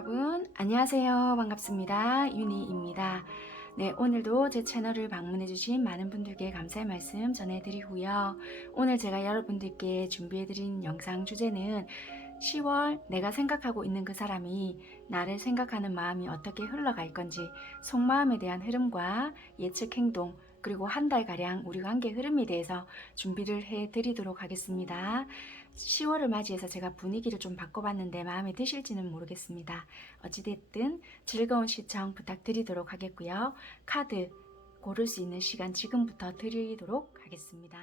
여러분 안녕하세요. 반갑습니다. 유니입니다. 네, 오늘도 제 채널을 방문해주신 많은 분들께 감사의 말씀 전해드리고요. 오늘 제가 여러분들께 준비해드린 영상 주제는 10월 내가 생각하고 있는 그 사람이 나를 생각하는 마음이 어떻게 흘러갈 건지, 속마음에 대한 흐름과 예측 행동, 그리고 한 달가량 우리 관계 흐름에 대해서 준비를 해드리도록 하겠습니다. 10월을 맞이해서 제가 분위기를 좀 바꿔봤는데 마음에 드실지는 모르겠습니다. 어찌됐든 즐거운 시청 부탁드리도록 하겠고요. 카드 고를 수 있는 시간 지금부터 드리도록 하겠습니다.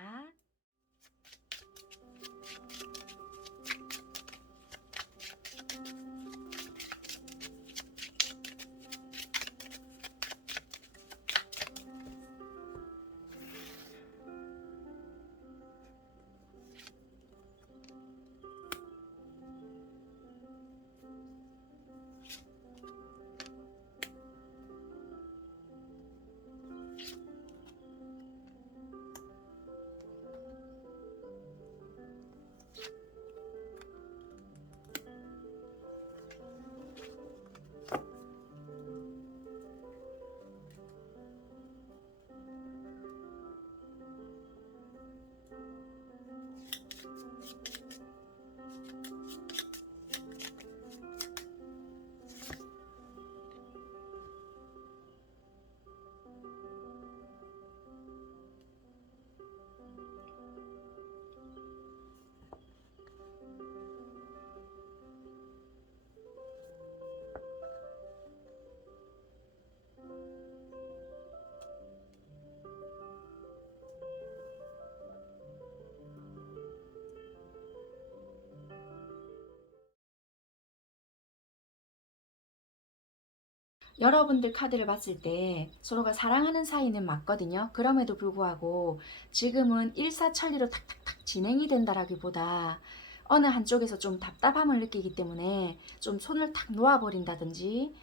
여러분들 카드를 봤을 때 서로가 사랑하는 사이는 맞거든요. 그럼에도 불구하고 지금은 일사천리로 탁탁탁 진행이 된다라기보다 어느 한쪽에서 좀 답답함을 느끼기 때문에 좀 손을 탁 놓아버린다든지,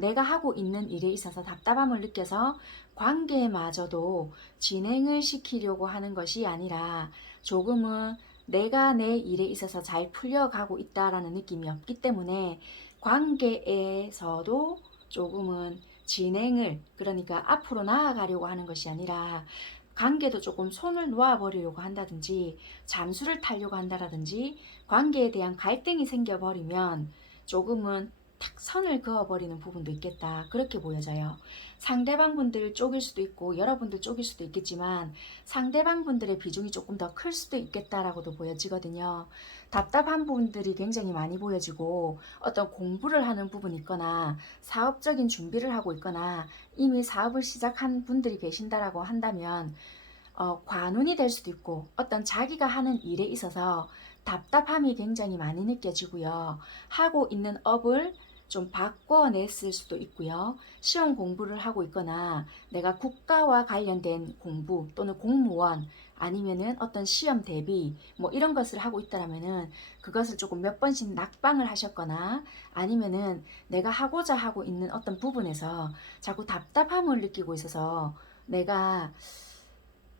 내가 하고 있는 일에 있어서 답답함을 느껴서 관계마저도 진행을 시키려고 하는 것이 아니라 조금은 내가 내 일에 있어서 잘 풀려가고 있다라는 느낌이 없기 때문에 관계에서도 조금은 진행을, 그러니까 앞으로 나아가려고 하는 것이 아니라 관계도 조금 손을 놓아버리려고 한다든지 잠수를 타려고 한다든지 관계에 대한 갈등이 생겨버리면 조금은 탁 선을 그어버리는 부분도 있겠다, 그렇게 보여져요. 상대방 분들 쪽일 수도 있고 여러분들 쪽일 수도 있겠지만 상대방 분들의 비중이 조금 더 클 수도 있겠다라고도 보여지거든요. 답답한 부분들이 굉장히 많이 보여지고 어떤 공부를 하는 부분이 있거나 사업적인 준비를 하고 있거나 이미 사업을 시작한 분들이 계신다라고 한다면 관운이 될 수도 있고 어떤 자기가 하는 일에 있어서 답답함이 굉장히 많이 느껴지고요. 하고 있는 업을 좀 바꿔냈을 수도 있고요. 시험 공부를 하고 있거나 내가 국가와 관련된 공부 또는 공무원 아니면은 어떤 시험 대비 뭐 이런 것을 하고 있다라면은 그것을 조금 몇 번씩 낙방을 하셨거나 아니면은 내가 하고자 하고 있는 어떤 부분에서 자꾸 답답함을 느끼고 있어서 내가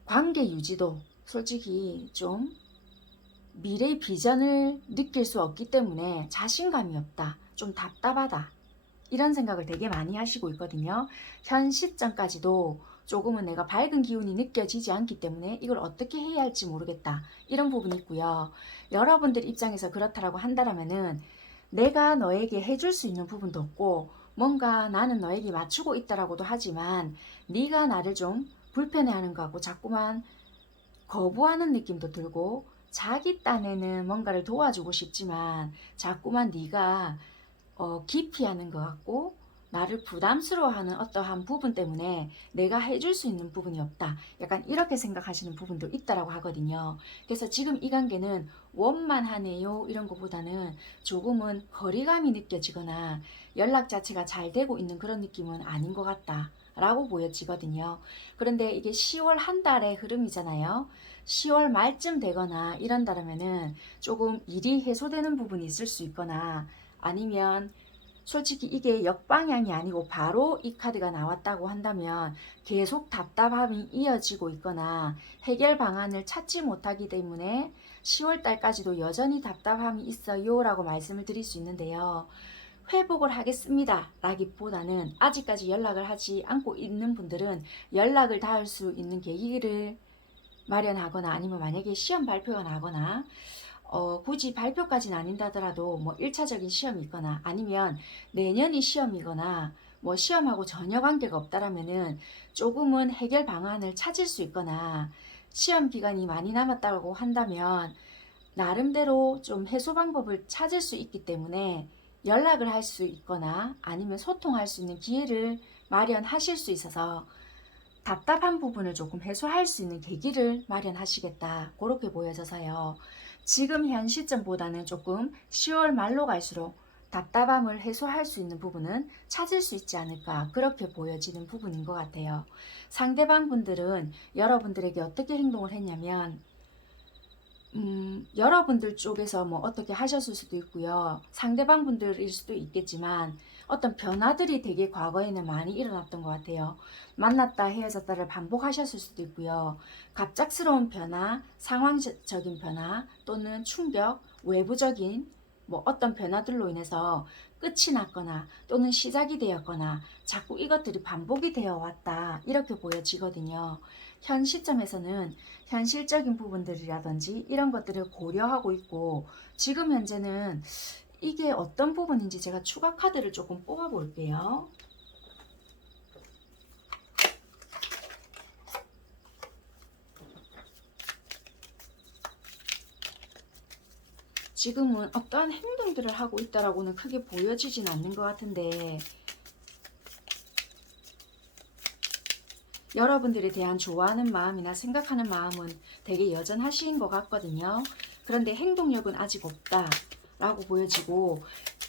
관계 유지도 솔직히 좀 미래의 비전을 느낄 수 없기 때문에 자신감이 없다, 좀 답답하다, 이런 생각을 되게 많이 하시고 있거든요. 현 시점까지도 조금은 내가 밝은 기운이 느껴지지 않기 때문에 이걸 어떻게 해야 할지 모르겠다, 이런 부분이 있고요. 여러분들 입장에서 그렇다라고 한다면은 내가 너에게 해줄 수 있는 부분도 없고 뭔가 나는 너에게 맞추고 있다라고도 하지만 네가 나를 좀 불편해하는 것 같고 자꾸만 거부하는 느낌도 들고 자기 딴에는 뭔가를 도와주고 싶지만 자꾸만 네가 기피하는 것 같고 나를 부담스러워하는 어떠한 부분 때문에 내가 해줄 수 있는 부분이 없다, 약간 이렇게 생각하시는 부분도 있다라고 하거든요. 그래서 지금 이 관계는 원만하네요 이런 것보다는 조금은 거리감이 느껴지거나 연락 자체가 잘 되고 있는 그런 느낌은 아닌 것 같다 라고 보여지거든요. 그런데 이게 10월 한 달의 흐름이잖아요. 10월 말쯤 되거나 이런다면은 조금 일이 해소되는 부분이 있을 수 있거나 아니면 솔직히 이게 역방향이 아니고 바로 이 카드가 나왔다고 한다면 계속 답답함이 이어지고 있거나 해결 방안을 찾지 못하기 때문에 10월 달까지도 여전히 답답함이 있어요 라고 말씀을 드릴 수 있는데요. 회복을 하겠습니다 라기보다는 아직까지 연락을 하지 않고 있는 분들은 연락을 닿을 수 있는 계기를 마련하거나, 아니면 만약에 시험 발표가 나거나 굳이 발표까지는 아닌다더라도 뭐 1차적인 시험이 있거나, 아니면 내년이 시험이거나 뭐 시험하고 전혀 관계가 없다라면은 조금은 해결 방안을 찾을 수 있거나, 시험 기간이 많이 남았다고 한다면 나름대로 좀 해소 방법을 찾을 수 있기 때문에 연락을 할 수 있거나 아니면 소통할 수 있는 기회를 마련하실 수 있어서 답답한 부분을 조금 해소할 수 있는 계기를 마련하시겠다, 그렇게 보여져서요. 지금 현 시점보다는 조금 10월 말로 갈수록 답답함을 해소할 수 있는 부분은 찾을 수 있지 않을까, 그렇게 보여지는 부분인 것 같아요. 상대방 분들은 여러분들에게 어떻게 행동을 했냐면 여러분들 쪽에서 뭐 어떻게 하셨을 수도 있고요. 상대방 분들일 수도 있겠지만 어떤 변화들이 되게 과거에는 많이 일어났던 것 같아요. 만났다 헤어졌다를 반복하셨을 수도 있고요. 갑작스러운 변화, 상황적인 변화 또는 충격, 외부적인 뭐 어떤 변화들로 인해서 끝이 났거나 또는 시작이 되었거나 자꾸 이것들이 반복이 되어 왔다, 이렇게 보여지거든요. 현 시점에서는 현실적인 부분들이라든지 이런 것들을 고려하고 있고, 지금 현재는 이게 어떤 부분인지 제가 추가 카드를 조금 뽑아 볼게요. 지금은 어떠한 행동들을 하고 있다라고는 크게 보여지진 않는 것 같은데, 여러분들에 대한 좋아하는 마음이나 생각하는 마음은 되게 여전하신 것 같거든요. 그런데 행동력은 아직 없다 라고 보여지고,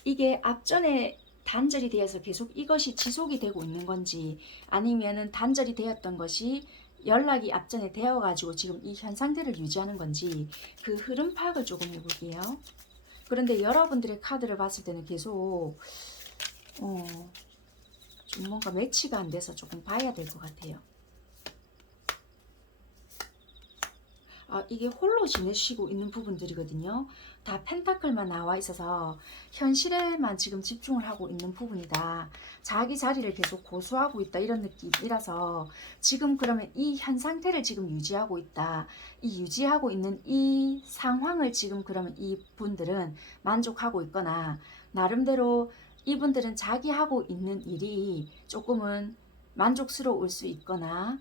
이게 앞전에 단절이 되어서 계속 이것이 지속이 되고 있는 건지, 아니면은 단절이 되었던 것이 연락이 앞전에 되어 가지고 지금 이 현 상태를 유지하는 건지, 그 흐름 파악을 조금 해볼게요. 그런데 여러분들의 카드를 봤을 때는 계속 좀 뭔가 매치가 안 돼서 조금 봐야 될 것 같아요. 이게 홀로 지내시고 있는 부분들이거든요. 다 펜타클만 나와 있어서 현실에만 지금 집중을 하고 있는 부분이다. 자기 자리를 계속 고수하고 있다, 이런 느낌이라서 지금 그러면 이 현 상태를 지금 유지하고 있다. 이 유지하고 있는 이 상황을 지금 그러면 이분들은 만족하고 있거나, 나름대로 이분들은 자기 하고 있는 일이 조금은 만족스러울 수 있거나,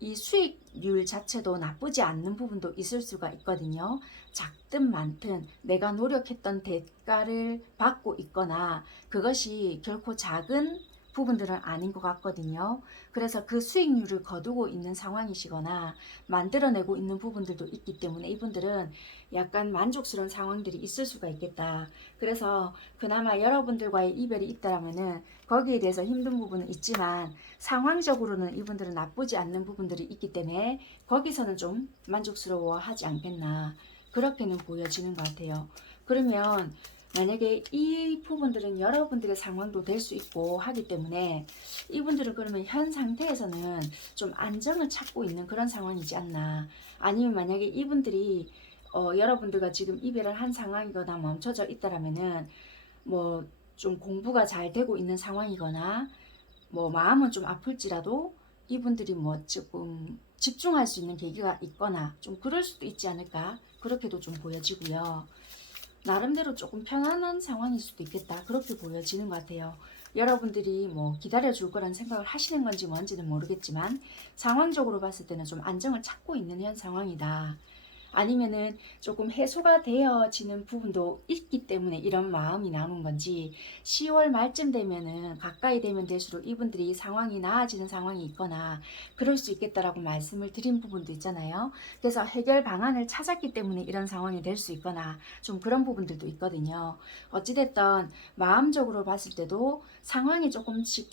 이 수익률 자체도 나쁘지 않는 부분도 있을 수가 있거든요. 작든 많든 내가 노력했던 대가를 받고 있거나, 그것이 결코 작은 부분들은 아닌 것 같거든요. 그래서 그 수익률을 거두고 있는 상황이시거나 만들어내고 있는 부분들도 있기 때문에 이분들은 약간 만족스러운 상황들이 있을 수가 있겠다. 그래서 그나마 여러분들과의 이별이 있다라면은 거기에 대해서 힘든 부분은 있지만 상황적으로는 이분들은 나쁘지 않는 부분들이 있기 때문에 거기서는 좀 만족스러워하지 않겠나, 그렇게는 보여지는 것 같아요. 그러면 만약에 이 부분들은 여러분들의 상황도 될 수 있고 하기 때문에 이분들은 그러면 현 상태에서는 좀 안정을 찾고 있는 그런 상황이지 않나, 아니면 만약에 이분들이 여러분들과 지금 이별을 한 상황이거나 멈춰져 있다라면은 뭐 좀 공부가 잘 되고 있는 상황이거나, 뭐 마음은 좀 아플지라도 이분들이 뭐 조금 집중할 수 있는 계기가 있거나 좀 그럴 수도 있지 않을까, 그렇게도 좀 보여지고요. 나름대로 조금 편안한 상황일 수도 있겠다, 그렇게 보여지는 것 같아요. 여러분들이 뭐 기다려줄 거란 생각을 하시는 건지 뭔지는 모르겠지만 상황적으로 봤을 때는 좀 안정을 찾고 있는 현 상황이다. 아니면은 조금 해소가 되어지는 부분도 있기 때문에 이런 마음이 나는 건지, 10월 말쯤 되면은 가까이 되면 될수록 이분들이 상황이 나아지는 상황이 있거나 그럴 수 있겠다라고 말씀을 드린 부분도 있잖아요. 그래서 해결 방안을 찾았기 때문에 이런 상황이 될 수 있거나 좀 그런 부분들도 있거든요. 어찌됐든 마음적으로 봤을 때도 상황이 조금씩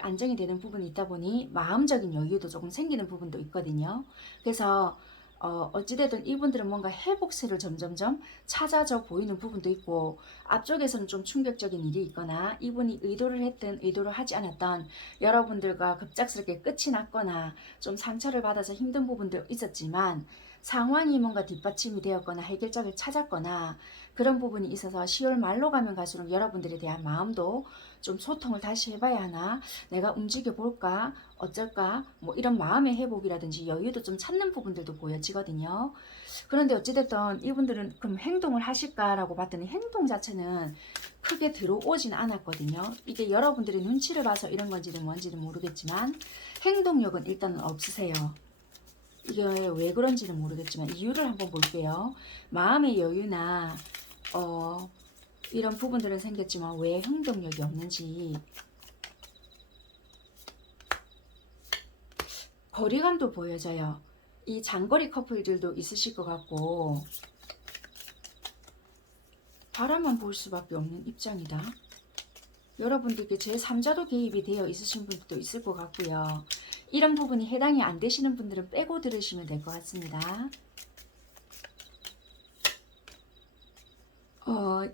안정이 되는 부분이 있다 보니 마음적인 여유도 조금 생기는 부분도 있거든요. 그래서 어찌되든 이분들은 뭔가 회복세를 점점점 찾아져 보이는 부분도 있고, 앞쪽에서는 좀 충격적인 일이 있거나 이분이 의도를 했든 의도를 하지 않았던 여러분들과 급작스럽게 끝이 났거나 좀 상처를 받아서 힘든 부분도 있었지만 상황이 뭔가 뒷받침이 되었거나 해결책을 찾았거나 그런 부분이 있어서 10월 말로 가면 갈수록 여러분들에 대한 마음도 좀 소통을 다시 해봐야 하나, 내가 움직여 볼까, 어쩔까, 뭐 이런 마음의 회복이라든지 여유도 좀 찾는 부분들도 보여지거든요. 그런데 어찌됐든 이분들은 그럼 행동을 하실까라고 봤더니 행동 자체는 크게 들어오진 않았거든요. 이게 여러분들의 눈치를 봐서 이런 건지는 뭔지는 모르겠지만 행동력은 일단은 없으세요. 이게 왜 그런지는 모르겠지만 이유를 한번 볼게요. 마음의 여유나 이런 부분들은 생겼지만 왜 행동력이 없는지. 거리감도 보여져요. 이 장거리 커플들도 있으실 것 같고 바라만 볼 수밖에 없는 입장이다. 여러분들께 제3자도 개입이 되어 있으신 분들도 있을 것 같고요. 이런 부분이 해당이 안 되시는 분들은 빼고 들으시면 될 것 같습니다.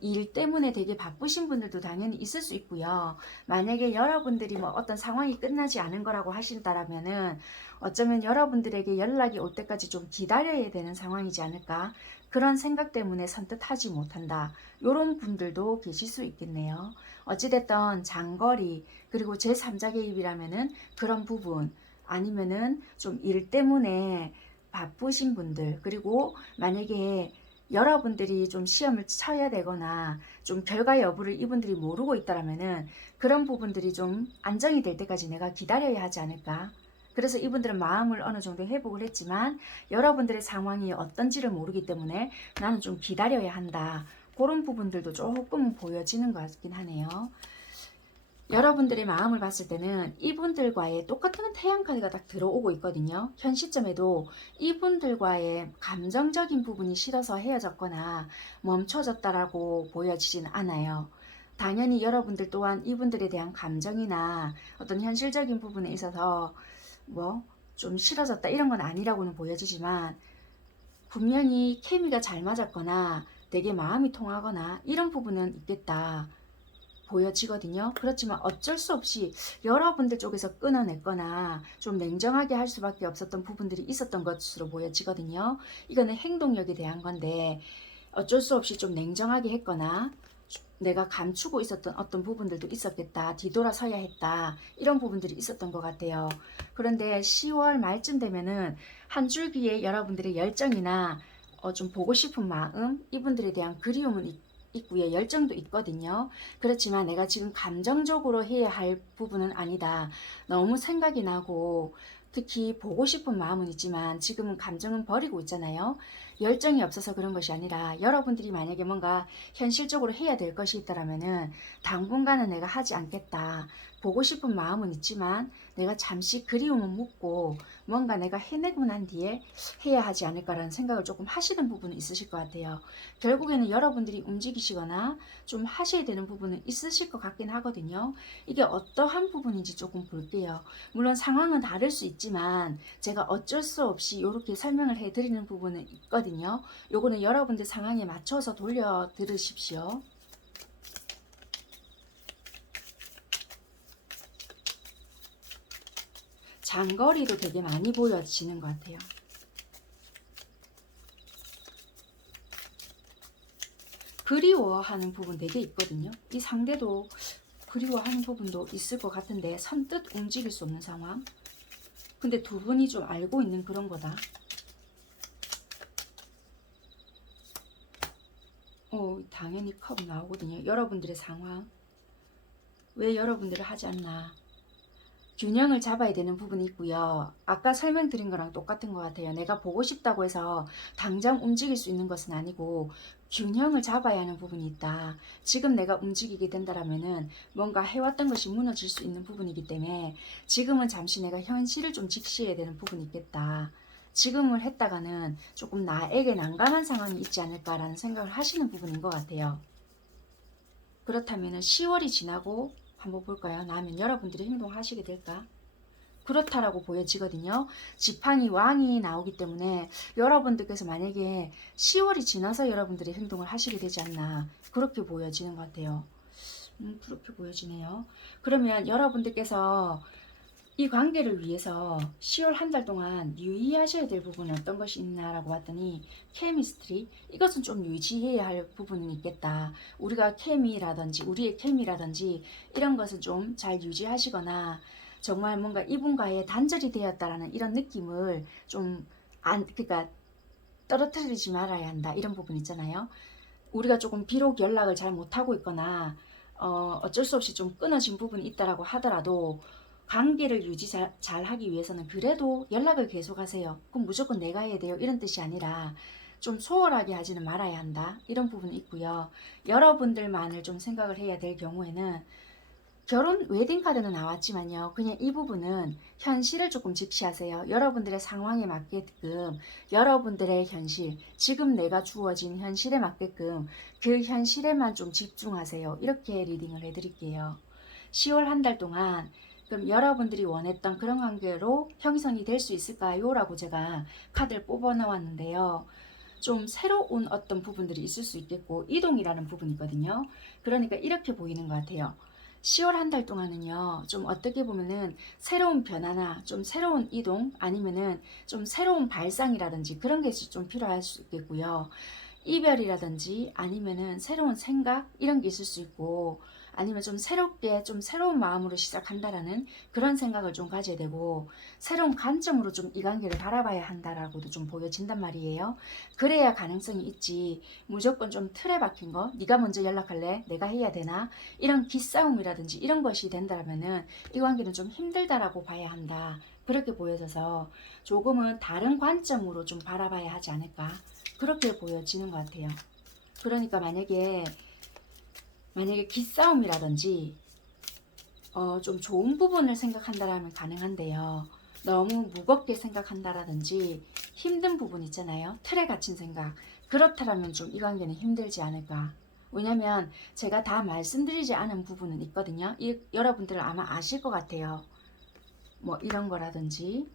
일 때문에 되게 바쁘신 분들도 당연히 있을 수 있고요. 만약에 여러분들이 뭐 어떤 상황이 끝나지 않은 거라고 하신다라면은 어쩌면 여러분들에게 연락이 올 때까지 좀 기다려야 되는 상황이지 않을까. 그런 생각 때문에 선뜻하지 못한다. 이런 분들도 계실 수 있겠네요. 어찌됐든 장거리 그리고 제3자 개입이라면은 그런 부분 아니면은 좀 일 때문에 바쁘신 분들 그리고 만약에 여러분들이 좀 시험을 쳐야 되거나 좀 결과 여부를 이분들이 모르고 있다라면은 그런 부분들이 좀 안정이 될 때까지 내가 기다려야 하지 않을까. 그래서 이분들은 마음을 어느 정도 회복을 했지만 여러분들의 상황이 어떤지를 모르기 때문에 나는 좀 기다려야 한다. 그런 부분들도 조금 보여지는 것 같긴 하네요. 여러분들의 마음을 봤을 때는 이분들과의 똑같은 태양 카드가 딱 들어오고 있거든요. 현 시점에도 이분들과의 감정적인 부분이 싫어서 헤어졌거나 멈춰졌다라고 보여지진 않아요. 당연히 여러분들 또한 이분들에 대한 감정이나 어떤 현실적인 부분에 있어서 뭐 좀 싫어졌다 이런 건 아니라고는 보여지지만 분명히 케미가 잘 맞았거나 되게 마음이 통하거나 이런 부분은 있겠다. 보여지거든요. 그렇지만 어쩔 수 없이 여러분들 쪽에서 끊어냈거나 좀 냉정하게 할 수밖에 없었던 부분들이 있었던 것으로 보여지거든요. 이거는 행동력에 대한 건데 어쩔 수 없이 좀 냉정하게 했거나 내가 감추고 있었던 어떤 부분들도 있었겠다. 뒤돌아서야 했다. 이런 부분들이 있었던 것 같아요. 그런데 10월 말쯤 되면은 한 줄기에 여러분들의 열정이나 좀 보고 싶은 마음, 이분들에 대한 그리움은 있고요. 열정도 있거든요. 그렇지만 내가 지금 감정적으로 해야 할 부분은 아니다. 너무 생각이 나고 특히 보고 싶은 마음은 있지만 지금은 감정은 버리고 있잖아요. 열정이 없어서 그런 것이 아니라 여러분들이 만약에 뭔가 현실적으로 해야 될 것이 있다라면은 당분간은 내가 하지 않겠다. 보고 싶은 마음은 있지만 내가 잠시 그리움은 묻고 뭔가 내가 해내고 난 뒤에 해야 하지 않을까라는 생각을 조금 하시는 부분은 있으실 것 같아요. 결국에는 여러분들이 움직이시거나 좀 하셔야 되는 부분은 있으실 것 같긴 하거든요. 이게 어떠한 부분인지 조금 볼게요. 물론 상황은 다를 수 있지만 제가 어쩔 수 없이 이렇게 설명을 해드리는 부분은 있거든요. 요거는 여러분들 상황에 맞춰서 돌려 들으십시오. 장거리도 되게 많이 보여지는 것 같아요. 그리워하는 부분 되게 있거든요. 이 상대도 그리워하는 부분도 있을 것 같은데 선뜻 움직일 수 없는 상황. 근데 두 분이 좀 알고 있는 그런 거다. 당연히 컵 나오거든요. 여러분들의 상황. 왜 여러분들을 하지 않나. 균형을 잡아야 되는 부분이 있고요. 아까 설명드린 거랑 똑같은 것 같아요. 내가 보고 싶다고 해서 당장 움직일 수 있는 것은 아니고 균형을 잡아야 하는 부분이 있다. 지금 내가 움직이게 된다라면은 뭔가 해왔던 것이 무너질 수 있는 부분이기 때문에 지금은 잠시 내가 현실을 좀 직시해야 되는 부분이 있겠다. 지금을 했다가는 조금 나에게 난감한 상황이 있지 않을까라는 생각을 하시는 부분인 것 같아요. 그렇다면 10월이 지나고 한번 볼까요? 나면 여러분들이 행동하시게 될까? 그렇다라고 보여지거든요. 지팡이 왕이 나오기 때문에 여러분들께서 만약에 10월이 지나서 여러분들이 행동을 하시게 되지 않나 그렇게 보여지는 것 같아요. 그렇게 보여지네요. 그러면 여러분들께서 이 관계를 위해서 10월 한 달 동안 유의하셔야 될 부분은 어떤 것이 있나라고 봤더니 케미스트리 이것은 좀 유지해야 할 부분은 있겠다. 우리가 케미라든지 우리의 케미라든지 이런 것은 좀 잘 유지하시거나 정말 뭔가 이분과의 단절이 되었다라는 이런 느낌을 좀 그러니까 떨어뜨리지 말아야 한다. 이런 부분 있잖아요. 우리가 조금 비록 연락을 잘 못하고 있거나 어쩔 수 없이 좀 끊어진 부분이 있다라고 하더라도 관계를 유지 잘 하기 위해서는 그래도 연락을 계속하세요. 그럼 무조건 내가 해야 돼요. 이런 뜻이 아니라 좀 소홀하게 하지는 말아야 한다. 이런 부분이 있고요. 여러분들만을 좀 생각을 해야 될 경우에는 결혼 웨딩카드는 나왔지만요. 그냥 이 부분은 현실을 조금 직시하세요. 여러분들의 상황에 맞게끔 여러분들의 현실, 지금 내가 주어진 현실에 맞게끔 그 현실에만 좀 집중하세요. 이렇게 리딩을 해드릴게요. 10월 한 달 동안 그럼 여러분들이 원했던 그런 관계로 형성이 될 수 있을까요? 라고 제가 카드를 뽑아 놓았는데요. 좀 새로운 어떤 부분들이 있을 수 있겠고 이동이라는 부분이거든요. 그러니까 이렇게 보이는 것 같아요. 10월 한 달 동안은요, 좀 어떻게 보면은 새로운 변화나 좀 새로운 이동 아니면은 좀 새로운 발상이라든지 그런 게 좀 필요할 수 있겠고요. 이별이라든지 아니면은 새로운 생각 이런 게 있을 수 있고 아니면 좀 새롭게 좀 새로운 마음으로 시작한다라는 그런 생각을 좀 가져야 되고 새로운 관점으로 좀 이 관계를 바라봐야 한다라고도 좀 보여진단 말이에요. 그래야 가능성이 있지 무조건 좀 틀에 박힌 거 네가 먼저 연락할래? 내가 해야 되나? 이런 기싸움이라든지 이런 것이 된다면은 이 관계는 좀 힘들다라고 봐야 한다. 그렇게 보여져서 조금은 다른 관점으로 좀 바라봐야 하지 않을까 그렇게 보여지는 것 같아요. 그러니까 만약에 기싸움이라든지 좀 좋은 부분을 생각한다라면 가능한데요. 너무 무겁게 생각한다라든지 힘든 부분 있잖아요. 틀에 갇힌 생각. 그렇다면 좀 이 관계는 힘들지 않을까. 왜냐면 제가 다 말씀드리지 않은 부분은 있거든요. 여러분들 아마 아실 것 같아요. 뭐 이런 거라든지.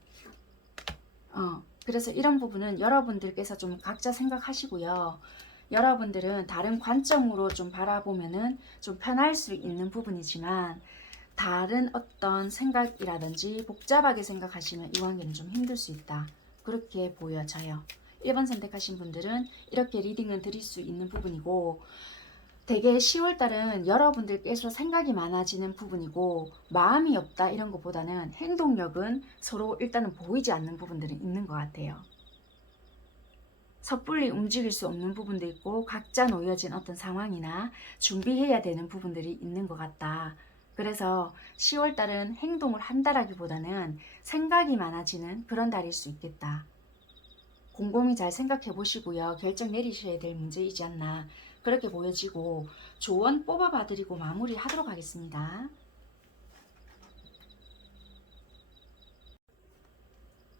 그래서 이런 부분은 여러분들께서 좀 각자 생각하시고요. 여러분들은 다른 관점으로 좀 바라보면은 좀 편할 수 있는 부분이지만 다른 어떤 생각이라든지 복잡하게 생각하시면 이 관계는 좀 힘들 수 있다. 그렇게 보여져요. 1번 선택하신 분들은 이렇게 리딩은 드릴 수 있는 부분이고 되게 10월달은 여러분들께서 생각이 많아지는 부분이고 마음이 없다 이런 것보다는 행동력은 서로 일단은 보이지 않는 부분들이 있는 것 같아요. 섣불리 움직일 수 없는 부분도 있고 각자 놓여진 어떤 상황이나 준비해야 되는 부분들이 있는 것 같다. 그래서 10월달은 행동을 한다라기보다는 생각이 많아지는 그런 달일 수 있겠다. 곰곰이 잘 생각해 보시고요. 결정 내리셔야 될 문제이지 않나 그렇게 보여지고 조언 뽑아봐 드리고 마무리 하도록 하겠습니다.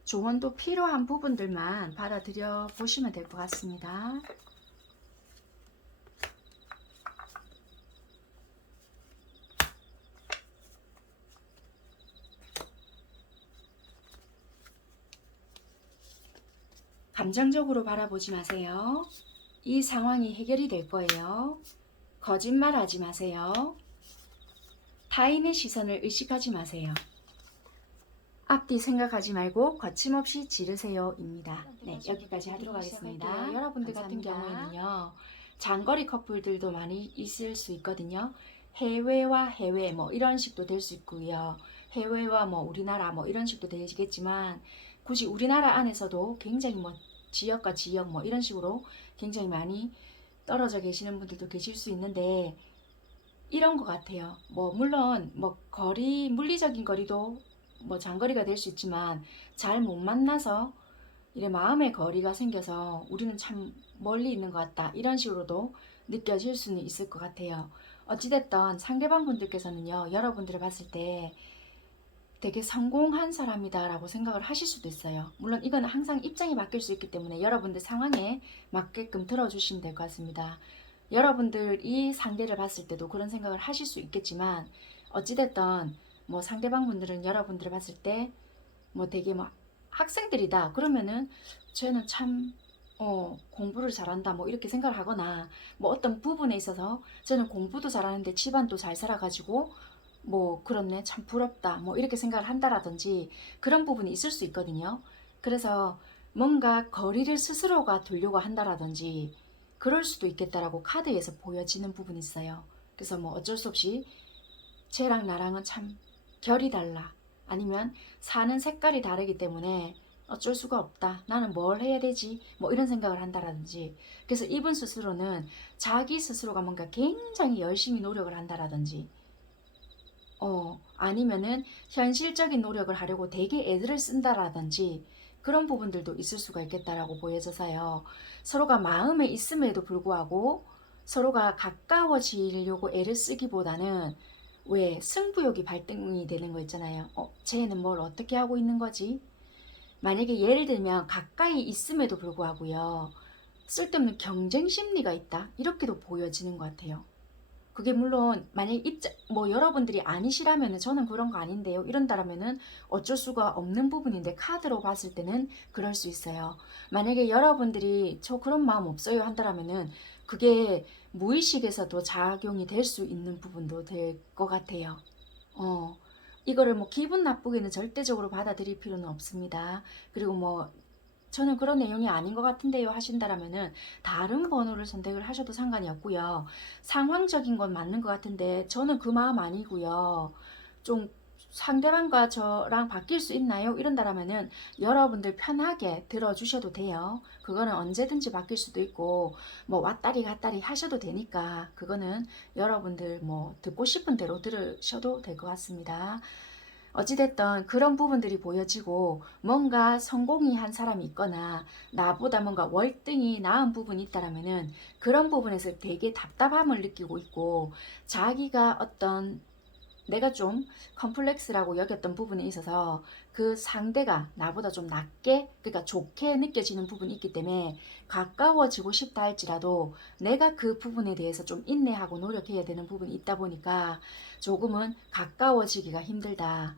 조언도 필요한 부분들만 받아들여 보시면 될 것 같습니다. 감정적으로 바라보지 마세요. 이 상황이 해결이 될 거예요. 거짓말하지 마세요. 타인의 시선을 의식하지 마세요. 앞뒤 생각하지 말고 거침없이 지르세요 입니다. 네, 여기까지 하도록 하겠습니다. 여러분들 같은 경우에는요. 장거리 커플들도 많이 있을 수 있거든요. 해외와 해외 뭐 이런 식도 될 수 있고요. 해외와 뭐 우리나라 뭐 이런 식도 되겠지만 굳이 우리나라 안에서도 굉장히 뭐 지역과 지역 뭐 이런 식으로 굉장히 많이 떨어져 계시는 분들도 계실 수 있는데 이런 것 같아요. 뭐 물론 뭐 거리 물리적인 거리도 뭐 장거리가 될 수 있지만 잘 못 만나서 이래 마음의 거리가 생겨서 우리는 참 멀리 있는 것 같다 이런 식으로도 느껴질 수는 있을 것 같아요. 어찌됐든 상대방 분들께서는요 여러분들을 봤을 때 되게 성공한 사람이다 라고 생각을 하실 수도 있어요. 물론 이건 항상 입장이 바뀔 수 있기 때문에 여러분들 상황에 맞게끔 들어주시면 될 것 같습니다. 여러분들이 상대를 봤을 때도 그런 생각을 하실 수 있겠지만 어찌됐든 뭐 상대방 분들은 여러분들을 봤을 때 뭐 되게 뭐 학생들이다 그러면은 쟤는 참 공부를 잘한다 뭐 이렇게 생각을 하거나 뭐 어떤 부분에 있어서 저는 공부도 잘하는데 집안도 잘 살아가지고 뭐 그렇네 참 부럽다 뭐 이렇게 생각을 한다라든지 그런 부분이 있을 수 있거든요. 그래서 뭔가 거리를 스스로가 두려고 한다라든지 그럴 수도 있겠다라고 카드에서 보여지는 부분이 있어요. 그래서 뭐 어쩔 수 없이 쟤랑 나랑은 참 결이 달라. 아니면 사는 색깔이 다르기 때문에 어쩔 수가 없다. 나는 뭘 해야 되지? 뭐 이런 생각을 한다라든지. 그래서 이분 스스로는 자기 스스로가 뭔가 굉장히 열심히 노력을 한다라든지. 아니면은 현실적인 노력을 하려고 되게 애들을 쓴다라든지 그런 부분들도 있을 수가 있겠다라고 보여져서요. 서로가 마음에 있음에도 불구하고 서로가 가까워지려고 애를 쓰기보다는 왜 승부욕이 발동이 되는 거 있잖아요. 쟤는 뭘 어떻게 하고 있는 거지? 만약에 예를 들면 가까이 있음에도 불구하고요. 쓸데없는 경쟁 심리가 있다. 이렇게도 보여지는 것 같아요. 그게 물론 만약에 뭐 여러분들이 아니시라면 저는 그런 거 아닌데요 이런다라면은 어쩔 수가 없는 부분인데 카드로 봤을 때는 그럴 수 있어요. 만약에 여러분들이 저 그런 마음 없어요 한다라면은 그게 무의식에서도 작용이 될 수 있는 부분도 될 것 같아요. 어, 이거를 뭐 기분 나쁘게는 절대적으로 받아들일 필요는 없습니다. 그리고 뭐 저는 그런 내용이 아닌 것 같은데요 하신다라면은 다른 번호를 선택을 하셔도 상관이 없고요. 상황적인 건 맞는 것 같은데 저는 그 마음 아니고요. 좀 상대방과 저랑 바뀔 수 있나요? 이런다라면은 여러분들 편하게 들어주셔도 돼요. 그거는 언제든지 바뀔 수도 있고 뭐 왔다리 갔다리 하셔도 되니까 그거는 여러분들 뭐 듣고 싶은 대로 들으셔도 될 것 같습니다. 어찌됐든 그런 부분들이 보여지고 뭔가 성공이 한 사람이 있거나 나보다 뭔가 월등히 나은 부분이 있다라면은 그런 부분에서 되게 답답함을 느끼고 있고 자기가 어떤 내가 좀 컴플렉스라고 여겼던 부분에 있어서 그 상대가 나보다 좀 낮게 그러니까 좋게 느껴지는 부분이 있기 때문에 가까워지고 싶다 할지라도 내가 그 부분에 대해서 좀 인내하고 노력해야 되는 부분이 있다 보니까 조금은 가까워지기가 힘들다.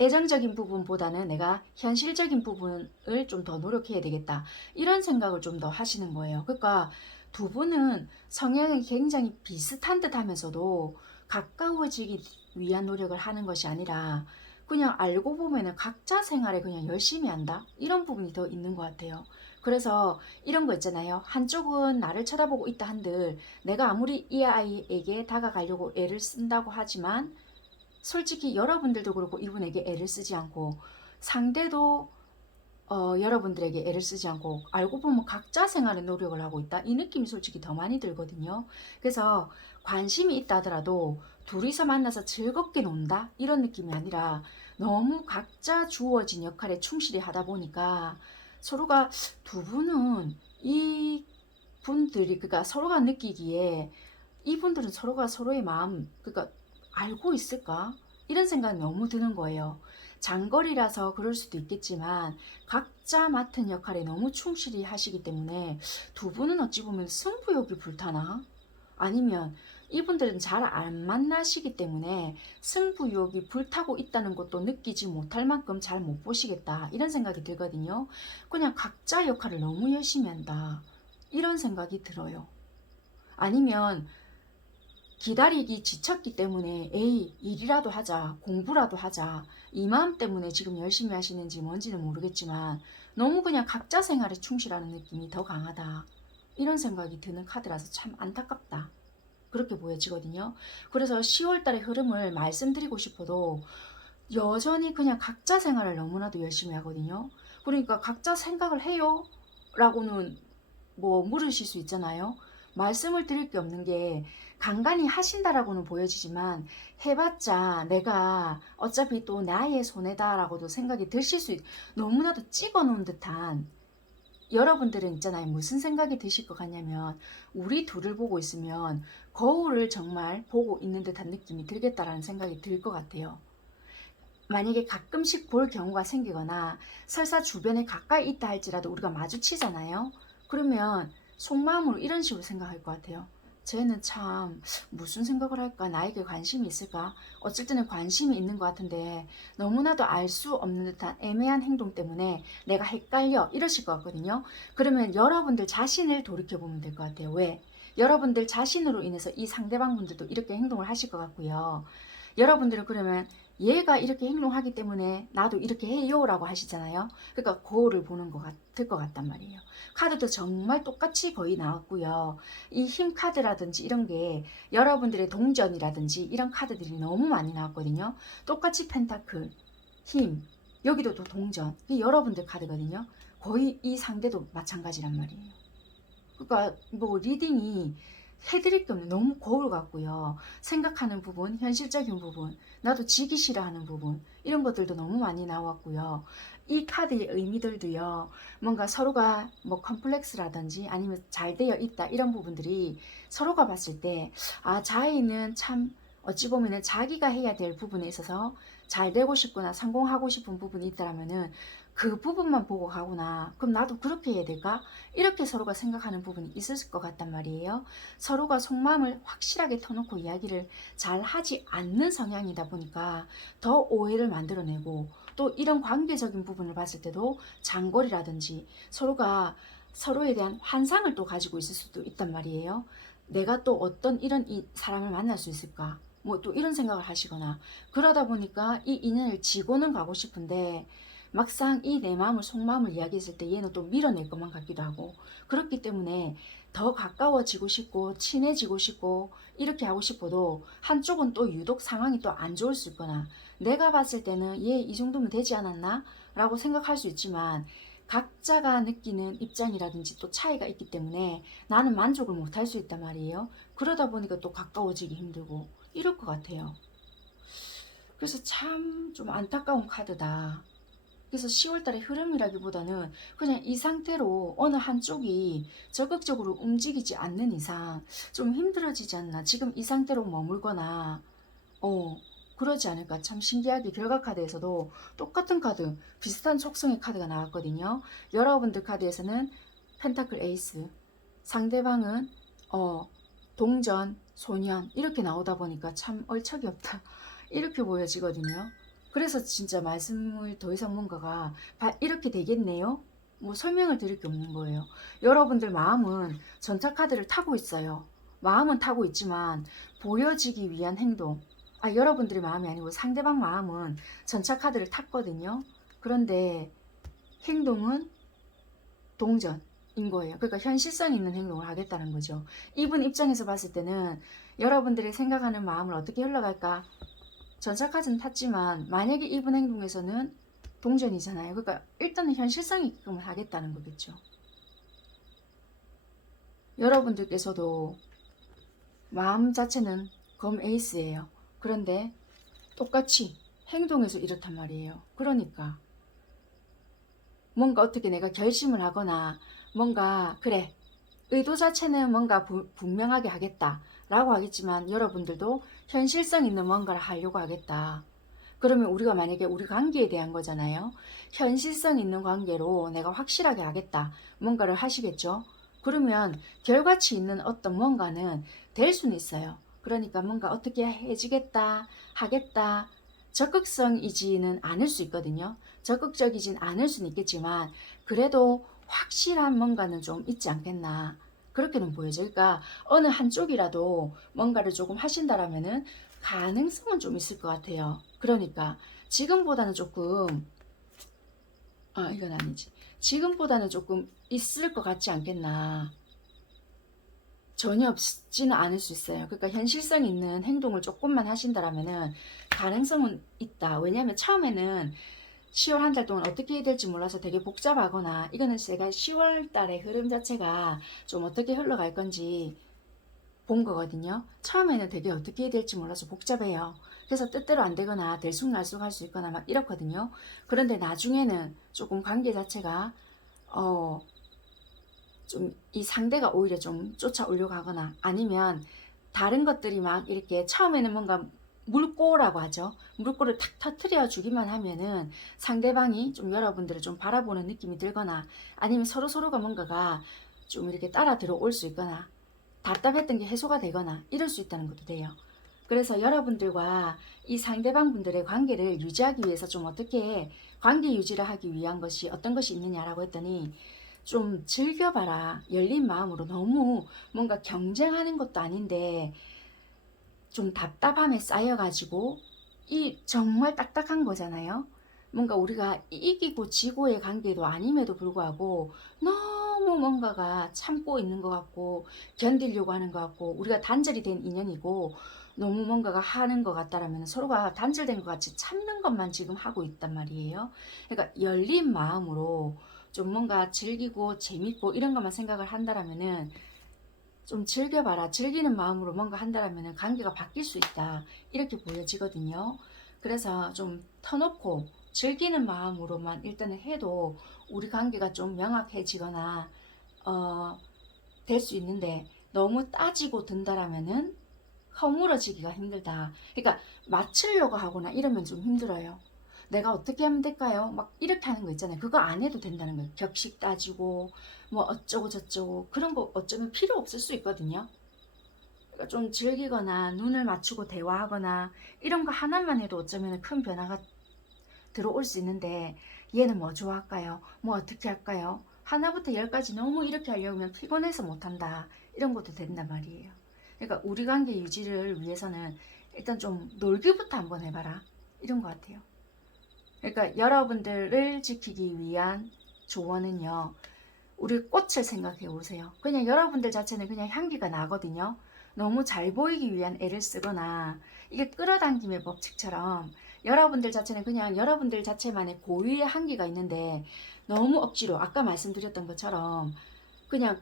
애정적인 부분보다는 내가 현실적인 부분을 좀 더 노력해야 되겠다. 이런 생각을 좀 더 하시는 거예요. 그러니까 두 분은 성향이 굉장히 비슷한 듯 하면서도 가까워지기 위한 노력을 하는 것이 아니라 그냥 알고 보면은 각자 생활에 그냥 열심히 한다? 이런 부분이 더 있는 것 같아요. 그래서 이런 거 있잖아요. 한쪽은 나를 쳐다보고 있다 한들 내가 아무리 이 아이에게 다가가려고 애를 쓴다고 하지만 솔직히 여러분들도 그렇고 이분에게 애를 쓰지 않고 상대도 여러분들에게 애를 쓰지 않고 알고 보면 각자 생활에 노력을 하고 있다. 이 느낌이 솔직히 더 많이 들거든요. 그래서 관심이 있다 하더라도 둘이서 만나서 즐겁게 논다 이런 느낌이 아니라 너무 각자 주어진 역할에 충실히 하다 보니까 서로가 두 분은 이 분들이 그러니까 서로가 느끼기에 이분들은 서로가 서로의 마음 그러니까 알고 있을까? 이런 생각이 너무 드는 거예요. 장거리라서 그럴 수도 있겠지만 각자 맡은 역할에 너무 충실히 하시기 때문에 두 분은 어찌 보면 승부욕이 불타나? 아니면 이분들은 잘 안 만나시기 때문에 승부욕이 불타고 있다는 것도 느끼지 못할 만큼 잘 못 보시겠다 이런 생각이 들거든요. 그냥 각자 역할을 너무 열심히 한다 이런 생각이 들어요. 아니면 기다리기 지쳤기 때문에 에이 일이라도 하자 공부라도 하자 이 마음 때문에 지금 열심히 하시는지 뭔지는 모르겠지만 너무 그냥 각자 생활에 충실하는 느낌이 더 강하다 이런 생각이 드는 카드라서 참 안타깝다 그렇게 보여지거든요. 그래서 10월 달의 흐름을 말씀드리고 싶어도 여전히 그냥 각자 생활을 너무나도 열심히 하거든요. 그러니까 각자 생각을 해요? 라고는 뭐 물으실 수 있잖아요. 말씀을 드릴 게 없는 게 간간히 하신다라고는 보여지지만 해봤자 내가 어차피 또 나의 손해다라고도 생각이 드실 수 너무나도 찍어 놓은 듯한 여러분들은 있잖아요. 무슨 생각이 드실 것 같냐면 우리 둘을 보고 있으면 거울을 정말 보고 있는 듯한 느낌이 들겠다라는 생각이 들 것 같아요. 만약에 가끔씩 볼 경우가 생기거나 설사 주변에 가까이 있다 할지라도 우리가 마주치잖아요. 그러면 속마음으로 이런 식으로 생각할 것 같아요. 쟤는 참 무슨 생각을 할까? 나에게 관심이 있을까? 어쩔 때는 관심이 있는 것 같은데 너무나도 알 수 없는 듯한 애매한 행동 때문에 내가 헷갈려 이러실 것 같거든요. 그러면 여러분들 자신을 돌이켜보면 될 것 같아요. 왜? 여러분들 자신으로 인해서 이 상대방 분들도 이렇게 행동을 하실 것 같고요. 여러분들은 그러면 얘가 이렇게 행동하기 때문에 나도 이렇게 해요 라고 하시잖아요. 그러니까 거울을 보는 것 같을 것 같단 말이에요. 카드도 정말 똑같이 거의 나왔고요. 이 힘 카드라든지 이런 게 여러분들의 동전이라든지 이런 카드들이 너무 많이 나왔거든요. 똑같이 펜타클, 힘, 여기도 또 동전, 이게 여러분들 카드거든요. 거의 이 상대도 마찬가지란 말이에요. 그러니까 뭐 리딩이 해드릴 게 없는 너무 거울 같고요. 생각하는 부분, 현실적인 부분, 나도 지기 싫어하는 부분 이런 것들도 너무 많이 나왔고요. 이 카드의 의미들도요. 뭔가 서로가 뭐 컴플렉스라든지 아니면 잘 되어 있다 이런 부분들이 서로가 봤을 때 자이는 참 어찌 보면은 자기가 해야 될 부분에 있어서 잘 되고 싶거나 성공하고 싶은 부분이 있다라면은 그 부분만 보고 가구나. 그럼 나도 그렇게 해야 될까? 이렇게 서로가 생각하는 부분이 있을 것 같단 말이에요. 서로가 속마음을 확실하게 터놓고 이야기를 잘 하지 않는 성향이다 보니까 더 오해를 만들어내고 또 이런 관계적인 부분을 봤을 때도 장거리라든지 서로가 서로에 대한 환상을 또 가지고 있을 수도 있단 말이에요. 내가 또 어떤 이런 사람을 만날 수 있을까? 뭐 또 이런 생각을 하시거나 그러다 보니까 이 인연을 지고는 가고 싶은데 막상 이 내 마음을 속마음을 이야기했을 때 얘는 또 밀어낼 것만 같기도 하고 그렇기 때문에 더 가까워지고 싶고 친해지고 싶고 이렇게 하고 싶어도 한쪽은 또 유독 상황이 또 안 좋을 수 있거나 내가 봤을 때는 얘 이 정도면 되지 않았나? 라고 생각할 수 있지만 각자가 느끼는 입장이라든지 또 차이가 있기 때문에 나는 만족을 못할 수 있단 말이에요. 그러다 보니까 또 가까워지기 힘들고 이럴 것 같아요. 그래서 참 좀 안타까운 카드다. 그래서 10월달의 흐름이라기보다는 그냥 이 상태로 어느 한쪽이 적극적으로 움직이지 않는 이상 좀 힘들어지지 않나. 지금 이 상태로 머물거나 그러지 않을까. 참 신기하게 결과 카드에서도 똑같은 카드, 비슷한 속성의 카드가 나왔거든요. 여러분들 카드에서는 펜타클 에이스, 상대방은 동전, 소년 이렇게 나오다 보니까 참 얼척이 없다. 이렇게 보여지거든요. 그래서 진짜 말씀을 더 이상 뭔가가 이렇게 되겠네요? 뭐 설명을 드릴 게 없는 거예요. 여러분들 마음은 전차 카드를 타고 있어요. 마음은 타고 있지만 보여지기 위한 행동. 여러분들의 마음이 아니고 상대방 마음은 전차 카드를 탔거든요. 그런데 행동은 동전인 거예요. 그러니까 현실성 있는 행동을 하겠다는 거죠. 이분 입장에서 봤을 때는 여러분들의 생각하는 마음을 어떻게 흘러갈까? 전차까지는 탔지만 만약에 이분 행동에서는 동전이잖아요. 그러니까 일단은 현실성 있게끔 하겠다는 거겠죠. 여러분들께서도 마음 자체는 검 에이스예요. 그런데 똑같이 행동에서 이렇단 말이에요. 그러니까 뭔가 어떻게 내가 결심을 하거나 뭔가 그래 의도 자체는 뭔가 분명하게 하겠다 라고 하겠지만 여러분들도 현실성 있는 뭔가를 하려고 하겠다. 그러면 우리가 만약에 우리 관계에 대한 거잖아요. 현실성 있는 관계로 내가 확실하게 하겠다. 뭔가를 하시겠죠. 그러면 결과치 있는 어떤 뭔가는 될 수는 있어요. 그러니까 뭔가 어떻게 해지겠다, 하겠다. 적극성이지는 않을 수 있거든요. 적극적이진 않을 수는 있겠지만 그래도 확실한 뭔가는 좀 있지 않겠나. 그렇게는 보여져. 그러니까 어느 한쪽이라도 뭔가를 조금 하신다라면은 가능성은 좀 있을 것 같아요. 그러니까 지금보다는 조금 이건 아니지. 지금보다는 조금 있을 것 같지 않겠나. 전혀 없지는 않을 수 있어요. 그러니까 현실성 있는 행동을 조금만 하신다라면은 가능성은 있다. 왜냐하면 처음에는 10월 한 달 동안 어떻게 해야 될지 몰라서 되게 복잡하거나 이거는 제가 10월 달의 흐름 자체가 좀 어떻게 흘러갈 건지 본 거거든요. 처음에는 되게 어떻게 해야 될지 몰라서 복잡해요. 그래서 뜻대로 안 되거나 들쑥날쑥 할 수 있거나 막 이렇거든요. 그런데 나중에는 조금 관계 자체가 좀 이 상대가 오히려 좀 쫓아오려고 하거나 아니면 다른 것들이 막 이렇게 처음에는 뭔가 물꼬라고 하죠. 물꼬를 탁 터트려 주기만 하면은 상대방이 좀 여러분들을 좀 바라보는 느낌이 들거나 아니면 서로가 뭔가가 좀 이렇게 따라 들어올 수 있거나 답답했던 게 해소가 되거나 이럴 수 있다는 것도 돼요. 그래서 여러분들과 이 상대방 분들의 관계를 유지하기 위해서 좀 어떻게 관계 유지를 하기 위한 것이 어떤 것이 있느냐라고 했더니 좀 즐겨봐라. 열린 마음으로 너무 뭔가 경쟁하는 것도 아닌데 좀 답답함에 쌓여가지고 이 정말 딱딱한 거잖아요. 뭔가 우리가 이기고 지고의 관계도 아님에도 불구하고 너무 뭔가가 참고 있는 것 같고 견디려고 하는 것 같고 우리가 단절이 된 인연이고 너무 뭔가가 하는 것 같다라면 서로가 단절된 것 같이 참는 것만 지금 하고 있단 말이에요. 그러니까 열린 마음으로 좀 뭔가 즐기고 재밌고 이런 것만 생각을 한다라면은 좀 즐겨봐라. 즐기는 마음으로 뭔가 한다라면 관계가 바뀔 수 있다. 이렇게 보여지거든요. 그래서 좀 터놓고 즐기는 마음으로만 일단은 해도 우리 관계가 좀 명확해지거나 될 수 있는데 너무 따지고 든다라면은 허물어지기가 힘들다. 그러니까 맞추려고 하거나 이러면 좀 힘들어요. 내가 어떻게 하면 될까요? 막 이렇게 하는 거 있잖아요. 그거 안 해도 된다는 거예요. 격식 따지고 뭐 어쩌고 저쩌고 그런 거 어쩌면 필요 없을 수 있거든요. 그러니까 좀 즐기거나 눈을 맞추고 대화하거나 이런 거 하나만 해도 어쩌면 큰 변화가 들어올 수 있는데 얘는 뭐 좋아할까요? 뭐 어떻게 할까요? 하나부터 열까지 너무 이렇게 하려면 피곤해서 못한다. 이런 것도 된단 말이에요. 그러니까 우리 관계 유지를 위해서는 일단 좀 놀기부터 한번 해봐라. 이런 것 같아요. 그러니까 여러분들을 지키기 위한 조언은요. 우리 꽃을 생각해 보세요. 그냥 여러분들 자체는 그냥 향기가 나거든요. 너무 잘 보이기 위한 애를 쓰거나 이게 끌어당김의 법칙처럼 여러분들 자체는 그냥 여러분들 자체만의 고유의 향기가 있는데 너무 억지로 아까 말씀드렸던 것처럼 그냥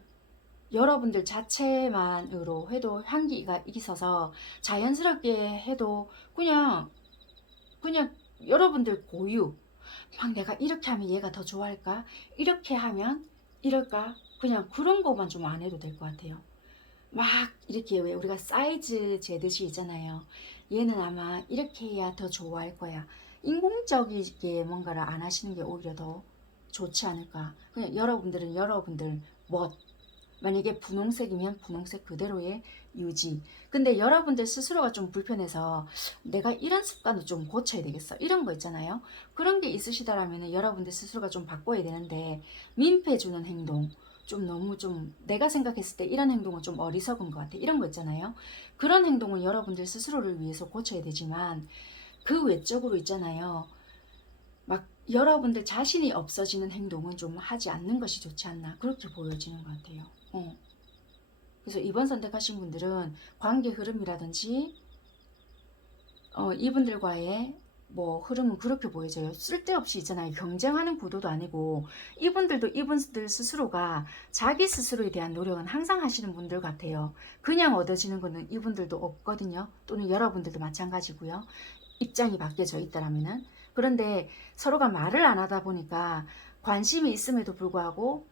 여러분들 자체만으로 해도 향기가 있어서 자연스럽게 해도 그냥 여러분들 고유 막 내가 이렇게 하면 얘가 더 좋아할까? 이렇게 하면 이럴까? 그냥 그런 거만 좀 안 해도 될 것 같아요. 막 이렇게 왜 우리가 사이즈 재듯이 있잖아요. 얘는 아마 이렇게 해야 더 좋아할 거야. 인공적이게 뭔가를 안 하시는 게 오히려 더 좋지 않을까. 그냥 여러분들은 여러분들 멋. 만약에 분홍색이면 분홍색 그대로의 유지. 근데 여러분들 스스로가 좀 불편해서 내가 이런 습관을 좀 고쳐야 되겠어. 이런 거 있잖아요. 그런 게 있으시다라면 여러분들 스스로가 좀 바꿔야 되는데 민폐 주는 행동. 좀 너무 좀 내가 생각했을 때 이런 행동은 좀 어리석은 것 같아. 이런 거 있잖아요. 그런 행동은 여러분들 스스로를 위해서 고쳐야 되지만 그 외적으로 있잖아요. 막 여러분들 자신이 없어지는 행동은 좀 하지 않는 것이 좋지 않나 그렇게 보여지는 것 같아요. 그래서 이번 선택하신 분들은 관계 흐름이라든지 이분들과의 뭐 흐름은 그렇게 보여져요. 쓸데없이 있잖아요. 경쟁하는 구도도 아니고 이분들도 이분들 스스로가 자기 스스로에 대한 노력은 항상 하시는 분들 같아요. 그냥 얻어지는 거는 이분들도 없거든요. 또는 여러분들도 마찬가지고요. 입장이 바뀌어져 있다라면은 그런데 서로가 말을 안 하다 보니까 관심이 있음에도 불구하고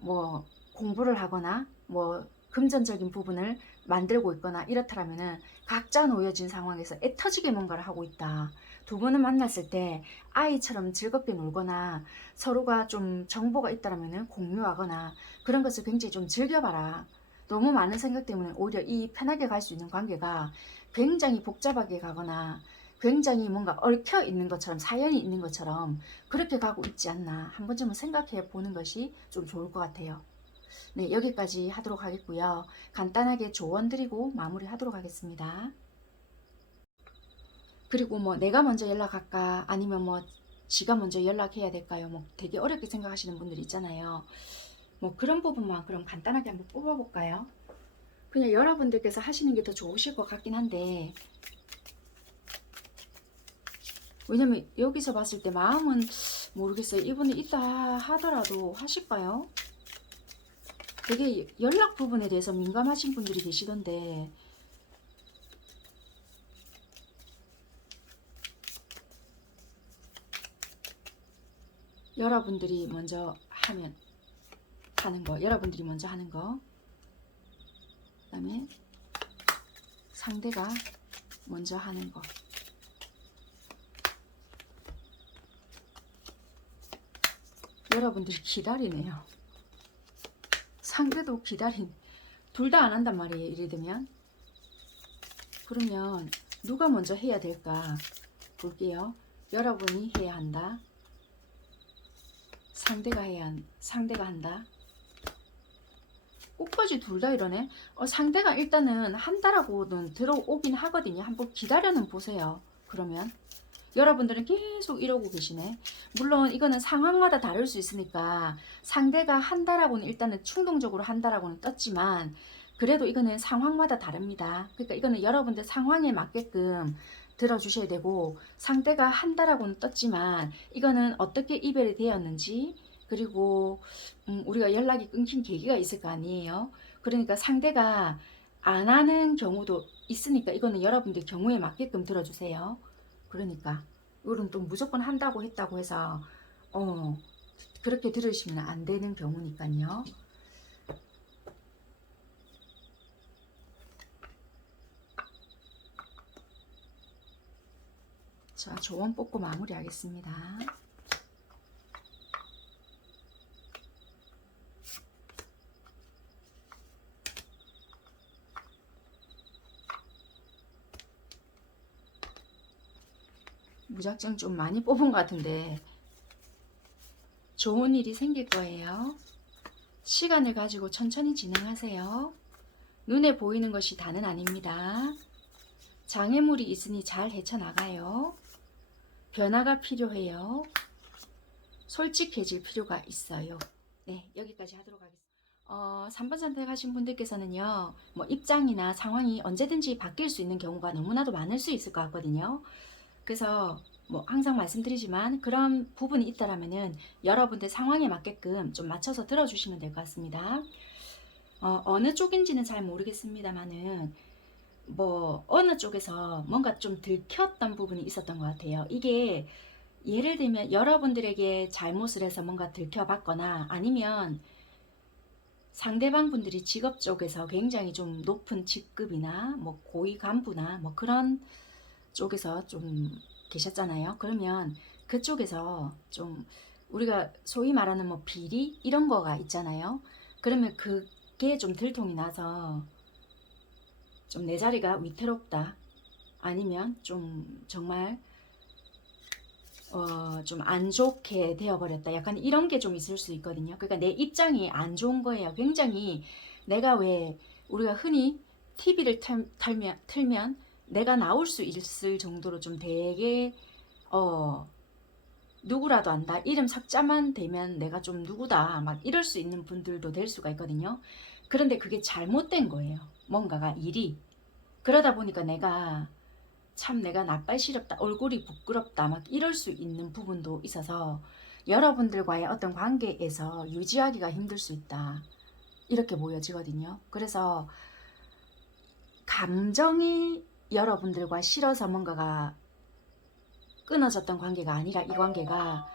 뭐 공부를 하거나 뭐 금전적인 부분을 만들고 있거나 이렇다면은 각자 놓여진 상황에서 애터지게 뭔가를 하고 있다. 두 분을 만났을 때 아이처럼 즐겁게 놀거나 서로가 좀 정보가 있다면은 공유하거나 그런 것을 굉장히 좀 즐겨봐라. 너무 많은 생각 때문에 오히려 이 편하게 갈 수 있는 관계가 굉장히 복잡하게 가거나 굉장히 뭔가 얽혀 있는 것처럼 사연이 있는 것처럼 그렇게 가고 있지 않나 한 번쯤은 생각해 보는 것이 좀 좋을 것 같아요. 네, 여기까지 하도록 하겠고요. 간단하게 조언 드리고 마무리 하도록 하겠습니다. 그리고 뭐 내가 먼저 연락할까 아니면 뭐 지가 먼저 연락해야 될까요? 뭐 되게 어렵게 생각하시는 분들 있잖아요. 뭐 그런 부분만 그럼 간단하게 한번 뽑아볼까요? 그냥 여러분들께서 하시는 게 더 좋으실 것 같긴 한데 왜냐면 여기서 봤을 때 마음은 모르겠어요. 이분이 있다 하더라도 하실까요? 되게 연락 부분에 대해서 민감하신 분들이 계시던데 여러분들이 먼저 하는 거 여러분들이 먼저 하는 거 그다음에 상대가 먼저 하는 거 여러분들이 기다리네요. 상대도 기다린 둘 다 안 한단 말이에요. 이래 되면 그러면 누가 먼저 해야 될까 볼게요. 여러분이 해야 한다. 상대가 한다. 끝까지 둘 다 이러네. 상대가 일단은 한다라고는 들어오긴 하거든요. 한번 기다려는 보세요. 그러면 여러분들은 계속 이러고 계시네. 물론 이거는 상황마다 다를 수 있으니까 상대가 한다라고는 일단은 충동적으로 한다라고는 떴지만 그래도 이거는 상황마다 다릅니다. 그러니까 이거는 여러분들 상황에 맞게끔 들어주셔야 되고 상대가 한다라고는 떴지만 이거는 어떻게 이별이 되었는지 그리고 우리가 연락이 끊긴 계기가 있을 거 아니에요. 그러니까 상대가 안 하는 경우도 있으니까 이거는 여러분들 경우에 맞게끔 들어주세요. 그러니까 이거는 또 무조건 한다고 했다고 해서 그렇게 들으시면 안 되는 경우니까요. 자, 조언 뽑고 마무리하겠습니다. 무작정 좀 많이 뽑은 것 같은데 좋은 일이 생길 거예요. 시간을 가지고 천천히 진행하세요. 눈에 보이는 것이 다는 아닙니다. 장애물이 있으니 잘 헤쳐나가요. 변화가 필요해요. 솔직해질 필요가 있어요. 네, 여기까지 하도록 하겠습니다. 3번 선택하신 분들께서는요, 뭐 입장이나 상황이 언제든지 바뀔 수 있는 경우가 너무나도 많을 수 있을 것 같거든요. 그래서 뭐 항상 말씀드리지만 그런 부분이 있다라면은 여러분들 상황에 맞게끔 좀 맞춰서 들어주시면 될 것 같습니다. 어느 쪽인지는 잘 모르겠습니다만은 뭐 어느 쪽에서 뭔가 좀 들켰던 부분이 있었던 것 같아요. 이게 예를 들면 여러분들에게 잘못을 해서 뭔가 들켜봤거나 아니면 상대방 분들이 직업 쪽에서 굉장히 좀 높은 직급이나 뭐 고위 간부나 뭐 그런 쪽에서 좀 계셨잖아요. 그러면 그쪽에서 좀 우리가 소위 말하는 뭐 비리 이런 거가 있잖아요. 그러면 그게 좀 들통이 나서 좀 내 자리가 위태롭다. 아니면 좀 정말 좀 안 좋게 되어버렸다. 약간 이런 게 좀 있을 수 있거든요. 그러니까 내 입장이 안 좋은 거예요. 굉장히 내가 왜 우리가 흔히 TV를 틀면 내가 나올 수 있을 정도로 좀 되게 누구라도 안다. 이름 삭자만 되면 내가 좀 누구다. 막 이럴 수 있는 분들도 될 수가 있거든요. 그런데 그게 잘못된 거예요. 뭔가가 일이. 그러다 보니까 내가 참 내가 나빨시럽다, 얼굴이 부끄럽다, 막 이럴 수 있는 부분도 있어서 여러분들과의 어떤 관계에서 유지하기가 힘들 수 있다. 이렇게 보여지거든요. 그래서 감정이 여러분들과 싫어서 뭔가가 끊어졌던 관계가 아니라 이 관계가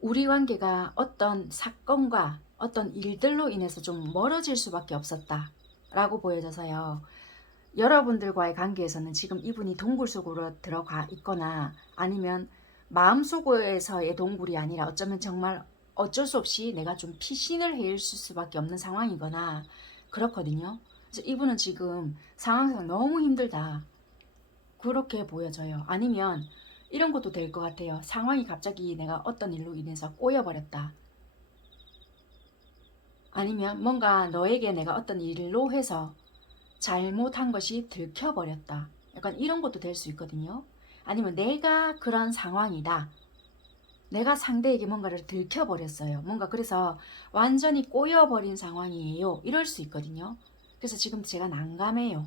우리 관계가 어떤 사건과 어떤 일들로 인해서 좀 멀어질 수밖에 없었다. 라고 보여져서요. 여러분들과의 관계에서는 지금 이분이 동굴 속으로 들어가 있거나 아니면 마음속에서의 동굴이 아니라 어쩌면 정말 어쩔 수 없이 내가 좀 피신을 해일 수밖에 없는 상황이거나 그렇거든요. 그래서 이분은 지금 상황상 너무 힘들다. 그렇게 보여져요. 아니면 이런 것도 될 것 같아요. 상황이 갑자기 내가 어떤 일로 인해서 꼬여버렸다. 아니면 뭔가 너에게 내가 어떤 일로 해서 잘못한 것이 들켜버렸다. 약간 이런 것도 될 수 있거든요. 아니면 내가 그런 상황이다. 내가 상대에게 뭔가를 들켜버렸어요. 뭔가 그래서 완전히 꼬여버린 상황이에요. 이럴 수 있거든요. 그래서 지금 제가 난감해요.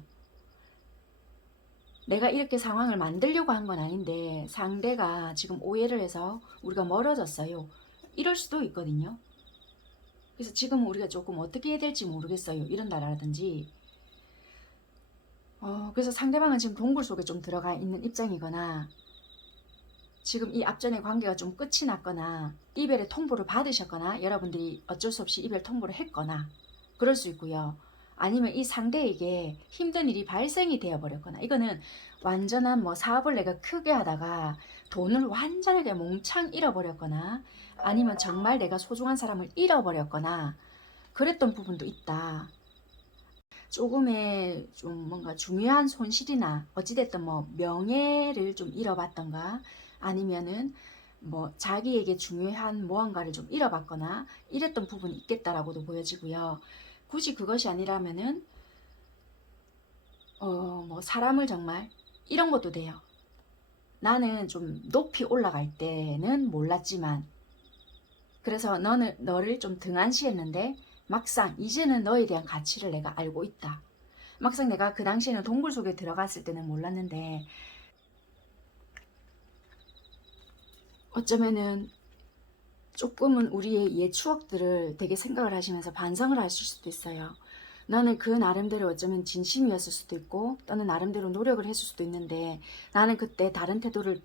내가 이렇게 상황을 만들려고 한 건 아닌데 상대가 지금 오해를 해서 우리가 멀어졌어요. 이럴 수도 있거든요. 그래서 지금 우리가 조금 어떻게 해야 될지 모르겠어요. 이런다라든지 그래서 상대방은 지금 동굴 속에 좀 들어가 있는 입장이거나 지금 이 앞전의 관계가 좀 끝이 났거나 이별의 통보를 받으셨거나 여러분들이 어쩔 수 없이 이별 통보를 했거나 그럴 수 있고요. 아니면 이 상대에게 힘든 일이 발생이 되어버렸거나 이거는 완전한 뭐 사업을 내가 크게 하다가 돈을 완전하게 몽창 잃어버렸거나 아니면 정말 내가 소중한 사람을 잃어버렸거나 그랬던 부분도 있다. 조금의 좀 뭔가 중요한 손실이나 어찌됐든 뭐 명예를 좀 잃어봤던가 아니면은 뭐 자기에게 중요한 무언가를 좀 잃어봤거나 이랬던 부분이 있겠다라고도 보여지고요. 굳이 그것이 아니라면은 뭐 사람을 정말 이런 것도 돼요. 나는 좀 높이 올라갈 때는 몰랐지만, 그래서 너를 좀 등한시했는데 막상 이제는 너에 대한 가치를 내가 알고 있다. 막상 내가 그 당시에는 동굴 속에 들어갔을 때는 몰랐는데 어쩌면은 조금은 우리의 옛 추억들을 되게 생각을 하시면서 반성을 하실 수도 있어요. 너는 그 나름대로 어쩌면 진심이었을 수도 있고 또는 나름대로 노력을 했을 수도 있는데 나는 그때 다른 태도를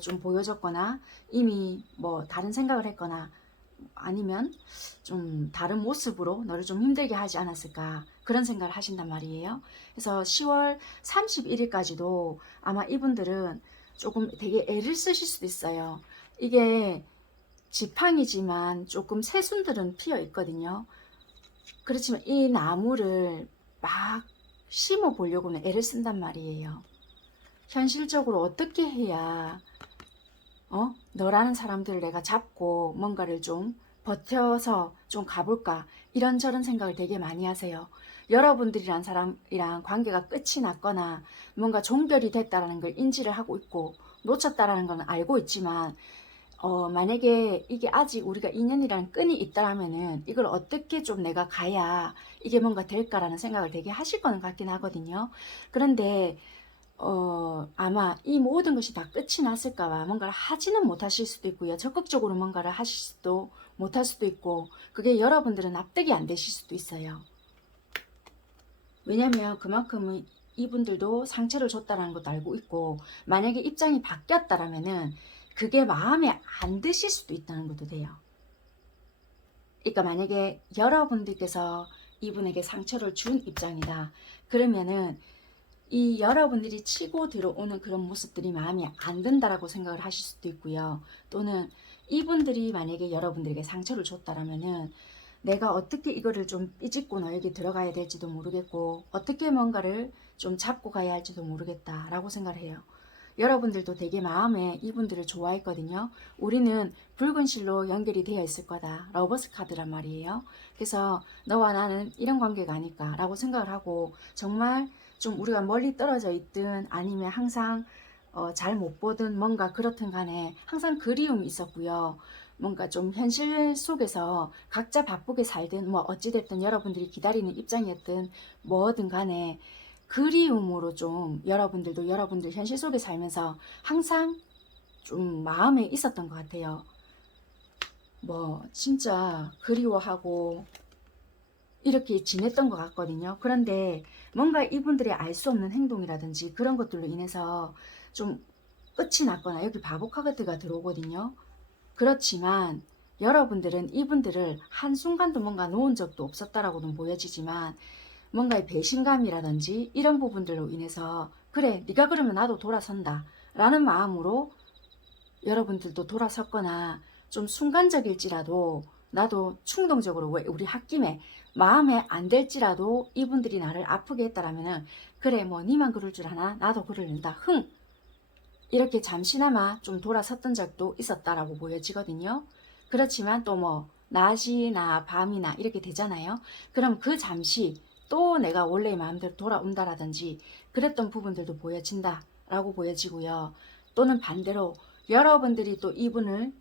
좀 보여줬거나 이미 뭐 다른 생각을 했거나 아니면 좀 다른 모습으로 너를 좀 힘들게 하지 않았을까 그런 생각을 하신단 말이에요. 그래서 10월 31일까지도 아마 이분들은 조금 되게 애를 쓰실 수도 있어요. 이게 지팡이지만 조금 새순들은 피어 있거든요. 그렇지만 이 나무를 막 심어 보려고는 애를 쓴단 말이에요. 현실적으로 어떻게 해야 너라는 사람들을 내가 잡고 뭔가를 좀 버텨서 좀 가볼까 이런저런 생각을 되게 많이 하세요. 여러분들이란 사람이랑 관계가 끝이 났거나 뭔가 종결이 됐다는 걸 인지를 하고 있고 놓쳤다라는 건 알고 있지만 만약에 이게 아직 우리가 인연이라는 끈이 있다라면은 이걸 어떻게 좀 내가 가야 이게 뭔가 될까라는 생각을 되게 하실 거는 같긴 하거든요. 그런데 아마 이 모든 것이 다 끝이 났을까봐 뭔가를 하지는 못하실 수도 있고요. 적극적으로 뭔가를 하실 수도 못할 수도 있고 그게 여러분들은 납득이 안 되실 수도 있어요. 왜냐면 그만큼은 이분들도 상처를 줬다는 것도 알고 있고 만약에 입장이 바뀌었다라면은 그게 마음에 안 드실 수도 있다는 것도 돼요. 그러니까 만약에 여러분들께서 이분에게 상처를 준 입장이다. 그러면은 이 여러분들이 치고 들어오는 그런 모습들이 마음에 안 든다라고 생각을 하실 수도 있고요. 또는 이분들이 만약에 여러분들에게 상처를 줬다라면은 내가 어떻게 이거를 좀 삐짓고 너에게 들어가야 될지도 모르겠고 어떻게 뭔가를 좀 잡고 가야 할지도 모르겠다라고 생각을 해요. 여러분들도 되게 마음에 이분들을 좋아했거든요. 우리는 붉은 실로 연결이 되어 있을 거다. 러버스 카드란 말이에요. 그래서 너와 나는 이런 관계가 아닐까라고 생각을 하고 정말 좀 우리가 멀리 떨어져 있든 아니면 항상 잘 못 보든 뭔가 그렇든 간에 항상 그리움이 있었고요. 뭔가 좀 현실 속에서 각자 바쁘게 살든 뭐 어찌됐든 여러분들이 기다리는 입장이었든 뭐든 간에 그리움으로 좀 여러분들도 여러분들 현실 속에 살면서 항상 좀 마음에 있었던 것 같아요. 뭐 진짜 그리워하고 이렇게 지냈던 것 같거든요. 그런데 뭔가 이분들의 알 수 없는 행동이라든지 그런 것들로 인해서 좀 끝이 났거나 여기 바보 카드가 들어오거든요. 그렇지만 여러분들은 이분들을 한순간도 뭔가 놓은 적도 없었다라고는 보여지지만 뭔가의 배신감이라든지 이런 부분들로 인해서 그래 네가 그러면 나도 돌아선다 라는 마음으로 여러분들도 돌아섰거나 좀 순간적일지라도 나도 충동적으로 왜 우리 홧김에 마음에 안 들지라도 이분들이 나를 아프게 했다라면은 그래 뭐 니만 그럴 줄 아나 나도 그러는다 흥 이렇게 잠시나마 좀 돌아섰던 적도 있었다라고 보여지거든요. 그렇지만 또 뭐 낮이나 밤이나 이렇게 되잖아요. 그럼 그 잠시 또 내가 원래의 마음대로 돌아온다라든지 그랬던 부분들도 보여진다라고 보여지고요. 또는 반대로 여러분들이 또 이분을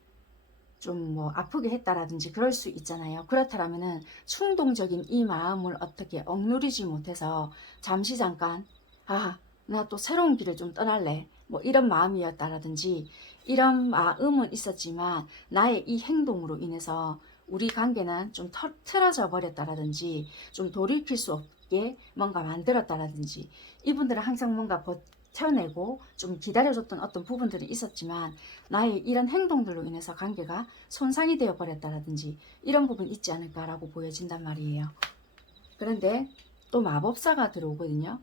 좀 뭐 아프게 했다라든지 그럴 수 있잖아요. 그렇다면은 충동적인 이 마음을 어떻게 억누르지 못해서 잠시 잠깐 나 또 새로운 길을 좀 떠날래. 뭐 이런 마음이었다라든지 이런 마음은 있었지만 나의 이 행동으로 인해서 우리 관계는 좀 틀어져 버렸다라든지 좀 돌이킬 수 없게 뭔가 만들었다라든지 이분들은 항상 뭔가 버텨내고 좀 기다려줬던 어떤 부분들이 있었지만 나의 이런 행동들로 인해서 관계가 손상이 되어 버렸다라든지 이런 부분이 있지 않을까라고 보여진단 말이에요. 그런데 또 마법사가 들어오거든요.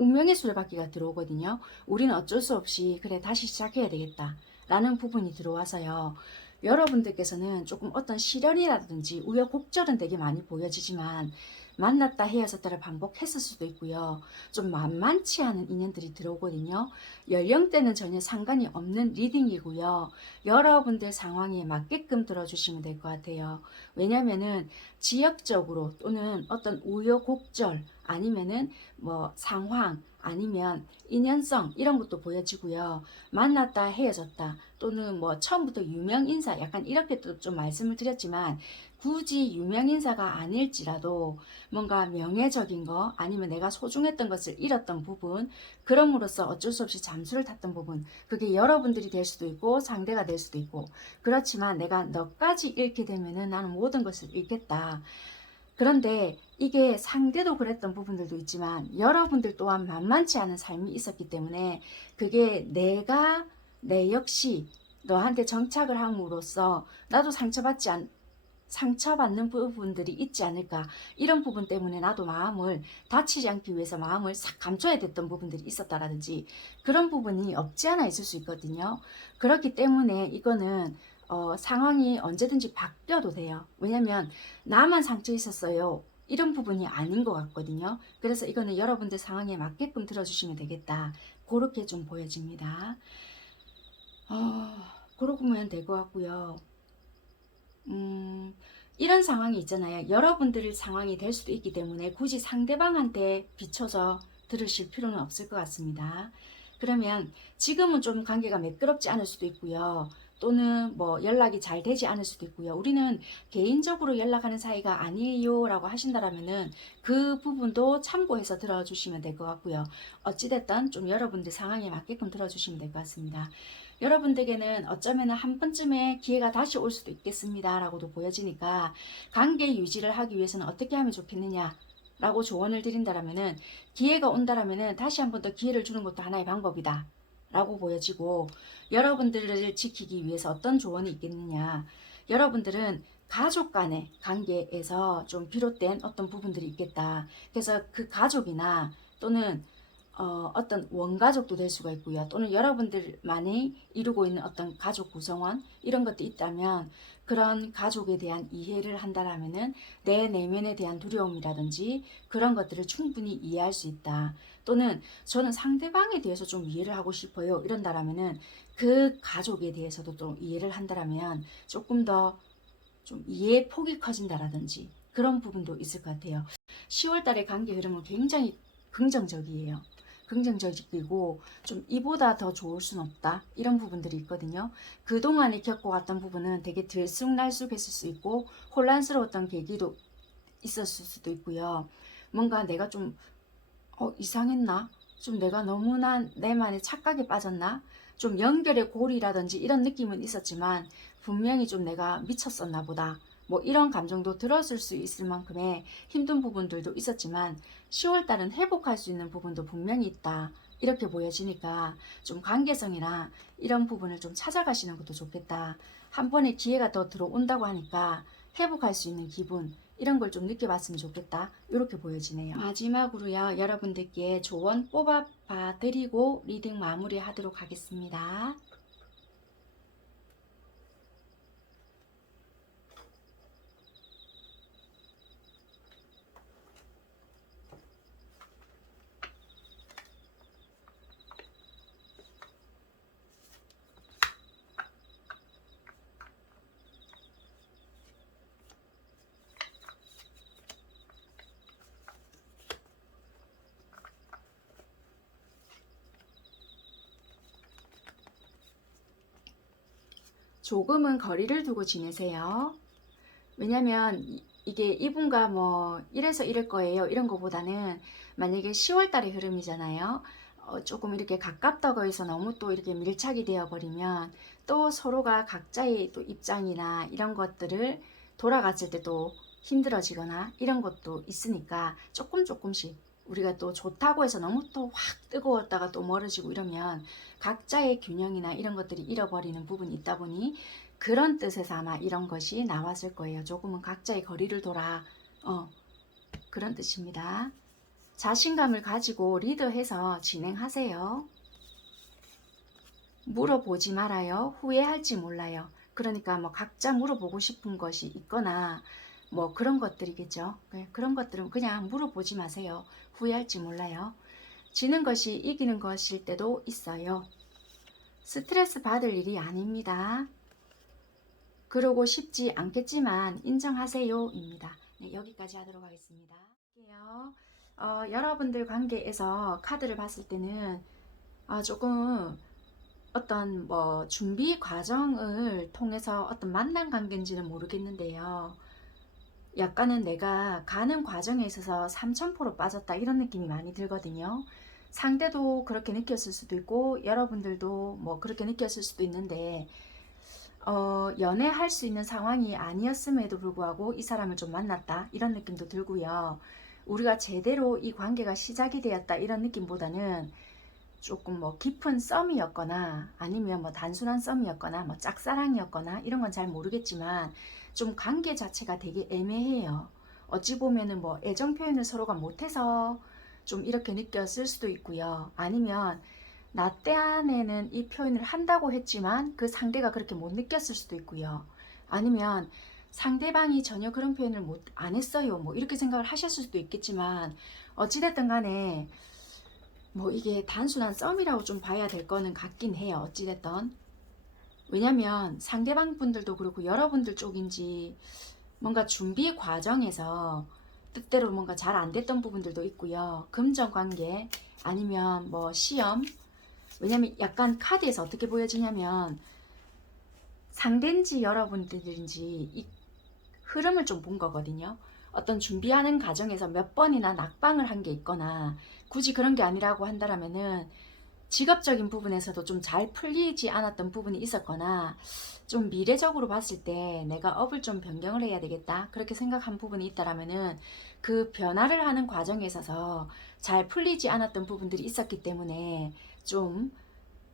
운명의 수레바퀴가 들어오거든요. 우리는 어쩔 수 없이 그래 다시 시작해야 되겠다 라는 부분이 들어와서요. 여러분들께서는 조금 어떤 시련이라든지 우여곡절은 되게 많이 보여지지만 만났다 헤어졌다를 반복했을 수도 있고요. 좀 만만치 않은 인연들이 들어오거든요. 연령대는 전혀 상관이 없는 리딩이고요. 여러분들 상황에 맞게끔 들어주시면 될 것 같아요. 왜냐면은 지역적으로 또는 어떤 우여곡절 아니면은 뭐 상황 아니면 인연성 이런 것도 보여지고요. 만났다 헤어졌다 또는 뭐 처음부터 유명 인사 약간 이렇게 또 좀 말씀을 드렸지만 굳이 유명 인사가 아닐지라도 뭔가 명예적인 거 아니면 내가 소중했던 것을 잃었던 부분 그럼으로써 어쩔 수 없이 잠수를 탔던 부분 그게 여러분들이 될 수도 있고 상대가 될 수도 있고 그렇지만 내가 너까지 잃게 되면은 나는 모든 것을 잃겠다. 그런데 이게 상대도 그랬던 부분들도 있지만 여러분들 또한 만만치 않은 삶이 있었기 때문에 그게 내가 내 역시 너한테 정착을 함으로써 나도 상처받는 부분들이 있지 않을까 이런 부분 때문에 나도 마음을 다치지 않기 위해서 마음을 싹 감춰야 됐던 부분들이 있었다라든지 그런 부분이 없지 않아 있을 수 있거든요. 그렇기 때문에 이거는 상황이 언제든지 바뀌어도 돼요. 왜냐면 나만 상처 있었어요. 이런 부분이 아닌 것 같거든요. 그래서 이거는 여러분들 상황에 맞게끔 들어주시면 되겠다. 그렇게 좀 보여집니다. 그러고 보면 될 것 같고요. 이런 상황이 있잖아요. 여러분들 상황이 될 수도 있기 때문에 굳이 상대방한테 비춰서 들으실 필요는 없을 것 같습니다. 그러면 지금은 좀 관계가 매끄럽지 않을 수도 있고요. 또는 뭐 연락이 잘 되지 않을 수도 있고요. 우리는 개인적으로 연락하는 사이가 아니에요 라고 하신다면은 그 부분도 참고해서 들어주시면 될 것 같고요. 어찌됐든 좀 여러분들 상황에 맞게끔 들어주시면 될 것 같습니다. 여러분들에게는 어쩌면 한 번쯤에 기회가 다시 올 수도 있겠습니다 라고도 보여지니까 관계 유지를 하기 위해서는 어떻게 하면 좋겠느냐 라고 조언을 드린다면은 기회가 온다라면은 다시 한 번 더 기회를 주는 것도 하나의 방법이다 라고 보여지고 여러분들을 지키기 위해서 어떤 조언이 있겠느냐 여러분들은 가족 간의 관계에서 좀 비롯된 어떤 부분들이 있겠다. 그래서 그 가족이나 또는 어떤 원가족도 될 수가 있고요. 또는 여러분들만이 이루고 있는 어떤 가족 구성원 이런 것도 있다면 그런 가족에 대한 이해를 한다라면은 내 내면에 대한 두려움이라든지 그런 것들을 충분히 이해할 수 있다. 또는 저는 상대방에 대해서 좀 이해를 하고 싶어요. 이런다라면은 그 가족에 대해서도 좀 이해를 한다라면 조금 더 좀 이해의 폭이 커진다라든지 그런 부분도 있을 것 같아요. 10월 달의 관계 흐름은 굉장히 긍정적이에요. 긍정적이고 좀 이보다 더 좋을 순 없다 이런 부분들이 있거든요. 그동안에 겪어왔던 부분은 되게 들쑥날쑥했을 수 있고 혼란스러웠던 계기도 있었을 수도 있고요. 뭔가 내가 좀 이상했나? 좀 내가 너무나 내만의 착각에 빠졌나? 좀 연결의 고리라든지 이런 느낌은 있었지만 분명히 좀 내가 미쳤었나 보다. 뭐 이런 감정도 들었을 수 있을 만큼의 힘든 부분들도 있었지만 10월달은 회복할 수 있는 부분도 분명히 있다. 이렇게 보여지니까 좀 관계성이나 이런 부분을 좀 찾아가시는 것도 좋겠다. 한 번의 기회가 더 들어온다고 하니까 회복할 수 있는 기분 이런 걸 좀 느껴봤으면 좋겠다. 이렇게 보여지네요. 마지막으로요. 여러분들께 조언 뽑아봐 드리고 리딩 마무리 하도록 하겠습니다. 조금은 거리를 두고 지내세요. 왜냐면 이게 이분과 뭐 이래서 이럴 거예요 이런 거보다는 만약에 10월 달의 흐름이잖아요. 조금 이렇게 가깝다고 해서 너무 또 이렇게 밀착이 되어 버리면 또 서로가 각자의 또 입장이나 이런 것들을 돌아갔을 때 또 힘들어지거나 이런 것도 있으니까 조금씩 우리가 또 좋다고 해서 너무 또 확 뜨거웠다가 또 멀어지고 이러면 각자의 균형이나 이런 것들이 잃어버리는 부분이 있다 보니 그런 뜻에서 아마 이런 것이 나왔을 거예요. 조금은 각자의 거리를 둬라. 그런 뜻입니다. 자신감을 가지고 리드해서 진행하세요. 물어보지 말아요. 후회할지 몰라요. 그러니까 뭐 각자 물어보고 싶은 것이 있거나 뭐 그런 것들이겠죠. 그런 것들은 그냥 물어보지 마세요. 후회할지 몰라요. 지는 것이 이기는 것일 때도 있어요. 스트레스 받을 일이 아닙니다. 그러고 싶지 않겠지만 인정하세요 입니다. 네, 여기까지 하도록 하겠습니다. 할게요. 여러분들 관계에서 카드를 봤을 때는 조금 어떤 뭐 준비 과정을 통해서 어떤 만난 관계인지는 모르겠는데요. 약간은 내가 가는 과정에 있어서 삼천포로 빠졌다 이런 느낌이 많이 들거든요. 상대도 그렇게 느꼈을 수도 있고 여러분들도 뭐 그렇게 느꼈을 수도 있는데 연애할 수 있는 상황이 아니었음에도 불구하고 이 사람을 좀 만났다 이런 느낌도 들고요. 우리가 제대로 이 관계가 시작이 되었다 이런 느낌보다는 조금 뭐 깊은 썸이었거나 아니면 뭐 단순한 썸이었거나 뭐 짝사랑이었거나 이런 건 잘 모르겠지만 좀 관계 자체가 되게 애매해요. 어찌 보면은 뭐 애정 표현을 서로가 못해서 좀 이렇게 느꼈을 수도 있고요. 아니면 나 때 안에는 이 표현을 한다고 했지만 그 상대가 그렇게 못 느꼈을 수도 있고요. 아니면 상대방이 전혀 그런 표현을 안 했어요. 뭐 이렇게 생각을 하셨을 수도 있겠지만 어찌됐든 간에 뭐 이게 단순한 썸이라고 좀 봐야 될 거는 같긴 해요. 어찌됐든. 왜냐면 상대방 분들도 그렇고 여러분들 쪽인지 뭔가 준비 과정에서 뜻대로 뭔가 잘 안 됐던 부분들도 있고요. 금전 관계 아니면 뭐 시험. 왜냐면 약간 카드에서 어떻게 보여지냐면 상대인지 여러분들인지 이 흐름을 좀 본 거거든요. 어떤 준비하는 과정에서 몇 번이나 낙방을 한 게 있거나 굳이 그런 게 아니라고 한다면은 직업적인 부분에서도 좀 잘 풀리지 않았던 부분이 있었거나 좀 미래적으로 봤을 때 내가 업을 좀 변경을 해야 되겠다 그렇게 생각한 부분이 있다라면은 그 변화를 하는 과정에 있어서 잘 풀리지 않았던 부분들이 있었기 때문에 좀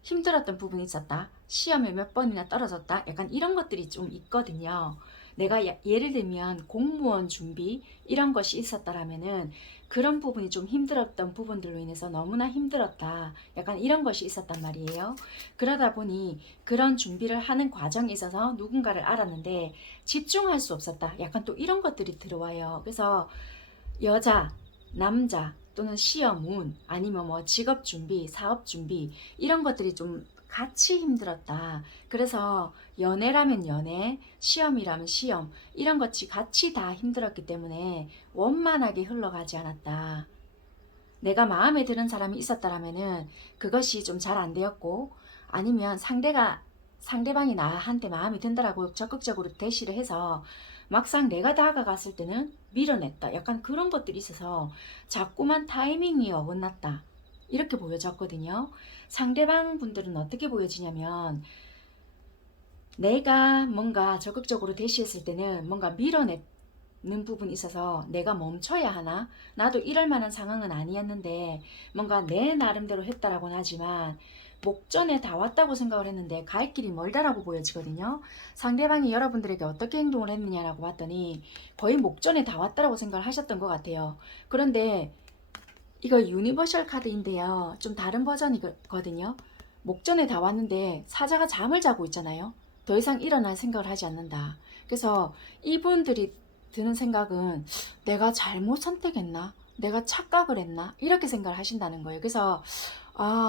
힘들었던 부분이 있었다. 시험에 몇 번이나 떨어졌다. 약간 이런 것들이 좀 있거든요. 내가 예를 들면 공무원 준비 이런 것이 있었다라면은 그런 부분이 좀 힘들었던 부분들로 인해서 너무나 힘들었다. 약간 이런 것이 있었단 말이에요. 그러다 보니 그런 준비를 하는 과정에 있어서 누군가를 알았는데 집중할 수 없었다. 약간 또 이런 것들이 들어와요. 그래서 여자, 남자 또는 시험 운 아니면 뭐 직업 준비, 사업 준비 이런 것들이 좀 같이 힘들었다. 그래서 연애라면 연애, 시험이라면 시험 이런 것이 같이 다 힘들었기 때문에 원만하게 흘러가지 않았다. 내가 마음에 드는 사람이 있었다라면은 그것이 좀 잘 안 되었고 아니면 상대방이 나한테 마음에 든다라고 적극적으로 대시를 해서 막상 내가 다가갔을 때는 밀어냈다. 약간 그런 것들이 있어서 자꾸만 타이밍이 어긋났다. 이렇게 보여졌거든요. 상대방 분들은 어떻게 보여지냐면 내가 뭔가 적극적으로 대시했을 때는 뭔가 밀어냈 는 부분이 있어서 내가 멈춰야 하나? 나도 이럴 만한 상황은 아니었는데 뭔가 내 나름대로 했다라고는 하지만 목전에 다 왔다고 생각을 했는데 갈 길이 멀다라고 보여지거든요. 상대방이 여러분들에게 어떻게 행동을 했느냐라고 봤더니 거의 목전에 다 왔다라고 생각을 하셨던 것 같아요. 그런데 이거 유니버셜 카드인데요. 좀 다른 버전이거든요. 목전에 다 왔는데 사자가 잠을 자고 있잖아요. 더 이상 일어날 생각을 하지 않는다. 그래서 이분들이 드는 생각은 내가 잘못 선택했나? 내가 착각을 했나? 이렇게 생각을 하신다는 거예요. 그래서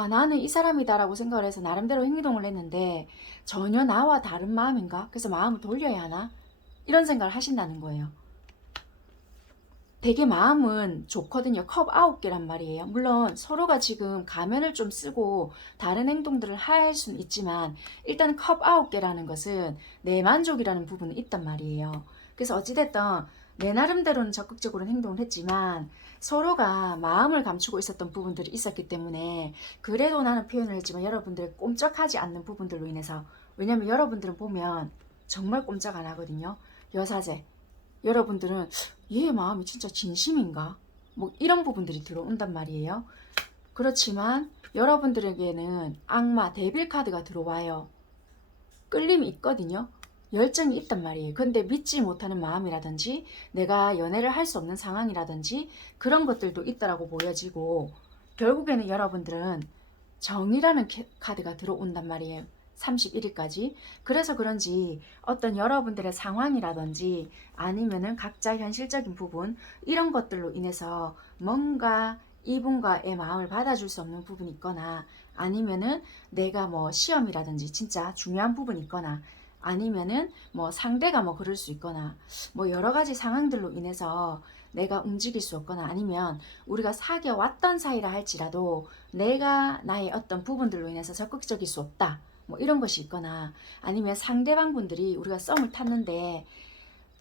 나는 이 사람이다라고 생각을 해서 나름대로 행동을 했는데 전혀 나와 다른 마음인가? 그래서 마음을 돌려야 하나? 이런 생각을 하신다는 거예요. 되게 마음은 좋거든요. 컵 9개란 말이에요. 물론 서로가 지금 가면을 좀 쓰고 다른 행동들을 할 수는 있지만 일단 컵 9개라는 것은 내 만족이라는 부분은 있단 말이에요. 그래서 어찌됐든 내 나름대로는 적극적으로 행동을 했지만 서로가 마음을 감추고 있었던 부분들이 있었기 때문에 그래도 나는 표현을 했지만 여러분들의 꼼짝하지 않는 부분들로 인해서 왜냐면 여러분들은 보면 정말 꼼짝 안 하거든요. 여사제 여러분들은 얘의 마음이 진짜 진심인가? 뭐 이런 부분들이 들어온단 말이에요. 그렇지만 여러분들에게는 악마, 데빌 카드가 들어와요. 끌림이 있거든요. 열정이 있단 말이에요. 근데 믿지 못하는 마음이라든지 내가 연애를 할 수 없는 상황이라든지 그런 것들도 있다라고 보여지고 결국에는 여러분들은 정이라는 카드가 들어온단 말이에요. 31일까지. 그래서 그런지 어떤 여러분들의 상황이라든지 아니면은 각자 현실적인 부분 이런 것들로 인해서 뭔가 이분과의 마음을 받아줄 수 없는 부분이 있거나 아니면은 내가 뭐 시험이라든지 진짜 중요한 부분이 있거나 아니면은 뭐 상대가 뭐 그럴 수 있거나 뭐 여러 가지 상황들로 인해서 내가 움직일 수 없거나 아니면 우리가 사귀어 왔던 사이라 할지라도 내가 나의 어떤 부분들로 인해서 적극적일 수 없다. 뭐 이런 것이 있거나 아니면 상대방 분들이 우리가 썸을 탔는데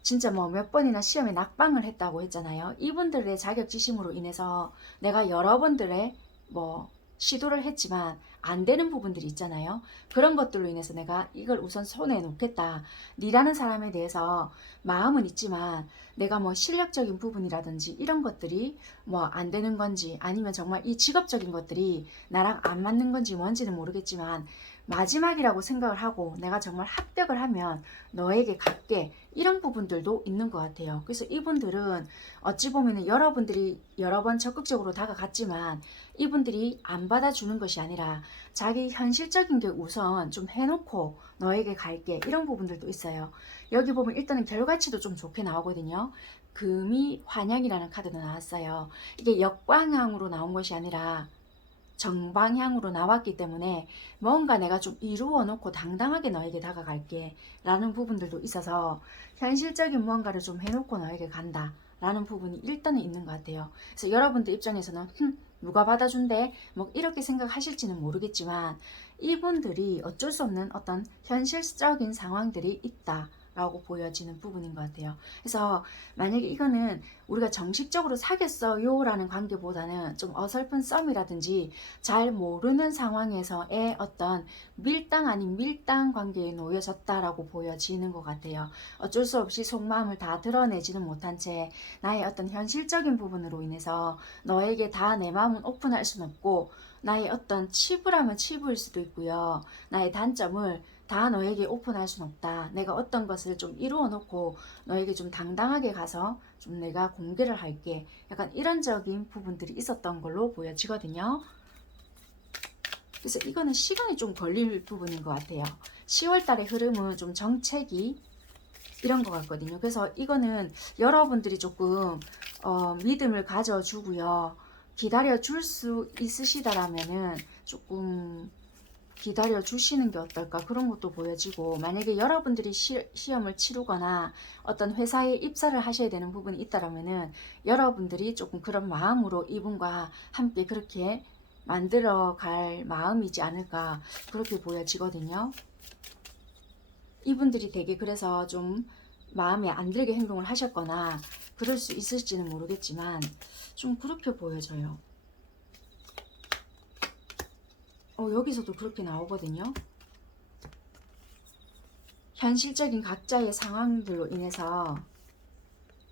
진짜 뭐 몇 번이나 시험에 낙방을 했다고 했잖아요. 이분들의 자격지심으로 인해서 내가 여러 번들의 뭐 시도를 했지만 안 되는 부분들이 있잖아요. 그런 것들로 인해서 내가 이걸 우선 손에 놓겠다. 니라는 사람에 대해서 마음은 있지만 내가 뭐 실력적인 부분이라든지 이런 것들이 뭐 안 되는 건지 아니면 정말 이 직업적인 것들이 나랑 안 맞는 건지 뭔지는 모르겠지만 마지막이라고 생각을 하고 내가 정말 합격을 하면 너에게 갖게 이런 부분들도 있는 것 같아요. 그래서 이분들은 어찌 보면 여러분들이 여러 번 적극적으로 다가갔지만 이분들이 안 받아주는 것이 아니라 자기 현실적인 게 우선 좀 해놓고 너에게 갈게 이런 부분들도 있어요. 여기 보면 일단은 결과치도 좀 좋게 나오거든요. 금이 환양이라는 카드도 나왔어요. 이게 역방향으로 나온 것이 아니라 정방향으로 나왔기 때문에 뭔가 내가 좀 이루어 놓고 당당하게 너에게 다가갈게 라는 부분들도 있어서 현실적인 무언가를 좀 해놓고 너에게 간다 라는 부분이 일단은 있는 것 같아요. 그래서 여러분들 입장에서는 누가 받아준대 뭐 이렇게 생각하실지는 모르겠지만 이분들이 어쩔 수 없는 어떤 현실적인 상황들이 있다 라고 보여지는 부분인 것 같아요. 그래서 만약에 이거는 우리가 정식적으로 사귀었어요 라는 관계보다는 좀 어설픈 썸이라든지 잘 모르는 상황에서의 어떤 밀당 아닌 밀당 관계에 놓여졌다라고 보여지는 것 같아요. 어쩔 수 없이 속마음을 다 드러내지는 못한 채 나의 어떤 현실적인 부분으로 인해서 너에게 다 내 마음은 오픈할 수는 없고 나의 어떤 치부라면 치부일 수도 있고요. 나의 단점을 다 너에게 오픈할 순 없다. 내가 어떤 것을 좀 이루어 놓고 너에게 좀 당당하게 가서 좀 내가 공개를 할게. 약간 이런적인 부분들이 있었던 걸로 보여지거든요. 그래서 이거는 시간이 좀 걸릴 부분인 것 같아요. 10월 달의 흐름은 좀 정체기 이런 것 같거든요. 그래서 이거는 여러분들이 조금 믿음을 가져주고요. 기다려 줄 수 있으시다라면은 조금 기다려 주시는 게 어떨까 그런 것도 보여지고 만약에 여러분들이 시험을 치르거나 어떤 회사에 입사를 하셔야 되는 부분이 있다라면은 여러분들이 조금 그런 마음으로 이분과 함께 그렇게 만들어 갈 마음이지 않을까 그렇게 보여지거든요. 이분들이 되게 그래서 좀 마음에 안 들게 행동을 하셨거나 그럴 수 있을지는 모르겠지만 좀 그렇게 보여져요. 여기서도 그렇게 나오거든요. 현실적인 각자의 상황들로 인해서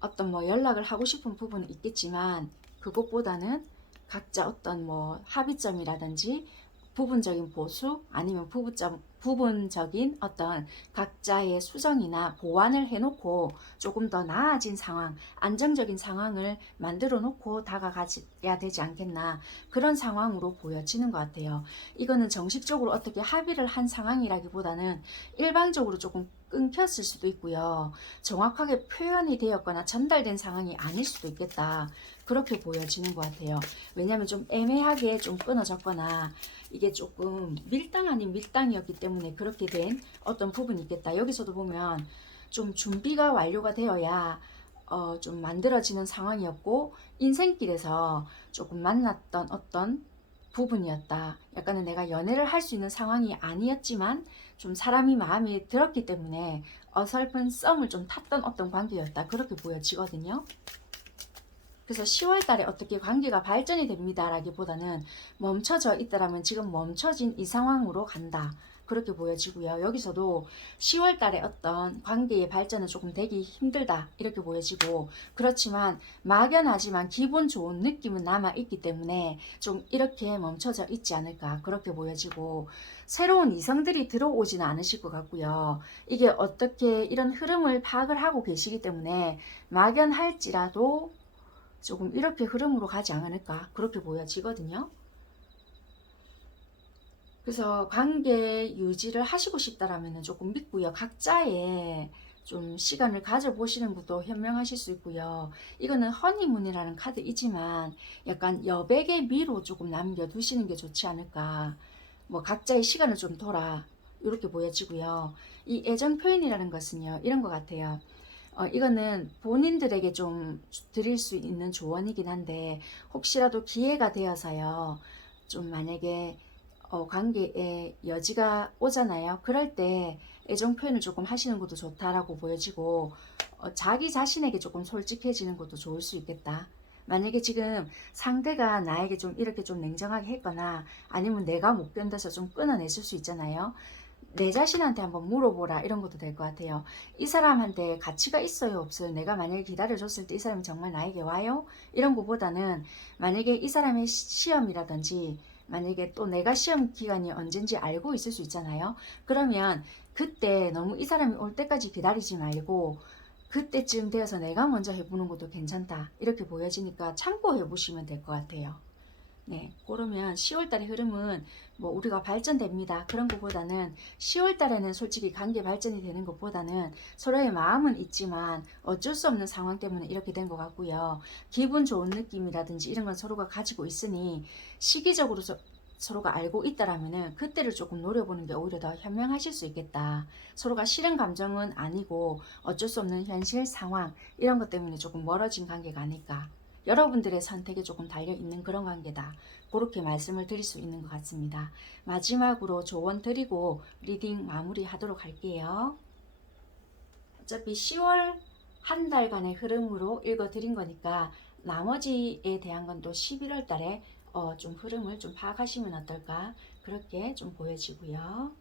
어떤 뭐 연락을 하고 싶은 부분은 있겠지만 그것보다는 각자 어떤 뭐 합의점이라든지 부분적인 보수 아니면 부분적인 어떤 각자의 수정이나 보완을 해놓고 조금 더 나아진 상황, 안정적인 상황을 만들어 놓고 다가가야 되지 않겠나 그런 상황으로 보여지는 것 같아요. 이거는 정식적으로 어떻게 합의를 한 상황이라기보다는 일방적으로 조금 끊겼을 수도 있고요. 정확하게 표현이 되었거나 전달된 상황이 아닐 수도 있겠다. 그렇게 보여지는 것 같아요. 왜냐하면 좀 애매하게 좀 끊어졌거나 이게 조금 밀당 아닌 밀당이었기 때문에 그렇게 된 어떤 부분이 있겠다. 여기서도 보면 좀 준비가 완료가 되어야 좀 만들어지는 상황이었고 인생길에서 조금 만났던 어떤 부분이었다. 약간은 내가 연애를 할 수 있는 상황이 아니었지만 좀 사람이 마음에 들었기 때문에 어설픈 썸을 좀 탔던 어떤 관계였다. 그렇게 보여지거든요. 그래서 10월 달에 어떻게 관계가 발전이 됩니다 라기보다는 멈춰져 있다라면 지금 멈춰진 이 상황으로 간다. 그렇게 보여지고요. 여기서도 10월 달에 어떤 관계의 발전은 조금 되기 힘들다. 이렇게 보여지고 그렇지만 막연하지만 기분 좋은 느낌은 남아있기 때문에 좀 이렇게 멈춰져 있지 않을까. 그렇게 보여지고 새로운 이성들이 들어오지는 않으실 것 같고요. 이게 어떻게 이런 흐름을 파악을 하고 계시기 때문에 막연할지라도 조금 이렇게 흐름으로 가지 않을까 그렇게 보여지거든요. 그래서 관계 유지를 하시고 싶다라면 조금 믿고요. 각자의 좀 시간을 가져보시는 것도 현명하실 수 있고요. 이거는 허니문이라는 카드이지만 약간 여백의 미로 조금 남겨두시는 게 좋지 않을까. 뭐 각자의 시간을 좀 둬라. 이렇게 보여지고요. 이 애정 표현이라는 것은요. 이런 것 같아요. 이거는 본인들에게 좀 드릴 수 있는 조언이긴 한데, 혹시라도 기회가 되어서요, 좀 만약에 관계에 여지가 오잖아요. 그럴 때 애정 표현을 조금 하시는 것도 좋다라고 보여지고, 자기 자신에게 조금 솔직해지는 것도 좋을 수 있겠다. 만약에 지금 상대가 나에게 좀 이렇게 좀 냉정하게 했거나 아니면 내가 못 견뎌서 좀 끊어냈을 수 있잖아요. 내 자신한테 한번 물어보라, 이런 것도 될 것 같아요. 이 사람한테 가치가 있어요, 없어요? 내가 만약에 기다려줬을 때 이 사람이 정말 나에게 와요? 이런 것보다는, 만약에 이 사람의 시험이라든지 만약에 또 내가 시험 기간이 언젠지 알고 있을 수 있잖아요. 그러면 그때 너무 이 사람이 올 때까지 기다리지 말고 그때쯤 되어서 내가 먼저 해보는 것도 괜찮다, 이렇게 보여지니까 참고해 보시면 될 것 같아요. 네, 그러면 10월달의 흐름은 뭐 우리가 발전됩니다, 그런 것보다는, 10월달에는 솔직히 관계 발전이 되는 것보다는 서로의 마음은 있지만 어쩔 수 없는 상황 때문에 이렇게 된 것 같고요. 기분 좋은 느낌이라든지 이런 건 서로가 가지고 있으니, 시기적으로 서로가 알고 있다라면은 그때를 조금 노려보는 게 오히려 더 현명하실 수 있겠다. 서로가 싫은 감정은 아니고 어쩔 수 없는 현실 상황, 이런 것 때문에 조금 멀어진 관계가 아닐까. 여러분들의 선택에 조금 달려있는 그런 관계다, 그렇게 말씀을 드릴 수 있는 것 같습니다. 마지막으로 조언 드리고 리딩 마무리 하도록 할게요. 어차피 10월 한 달간의 흐름으로 읽어 드린 거니까 나머지에 대한 건 또 11월 달에 좀 흐름을 좀 파악하시면 어떨까, 그렇게 좀 보여지고요.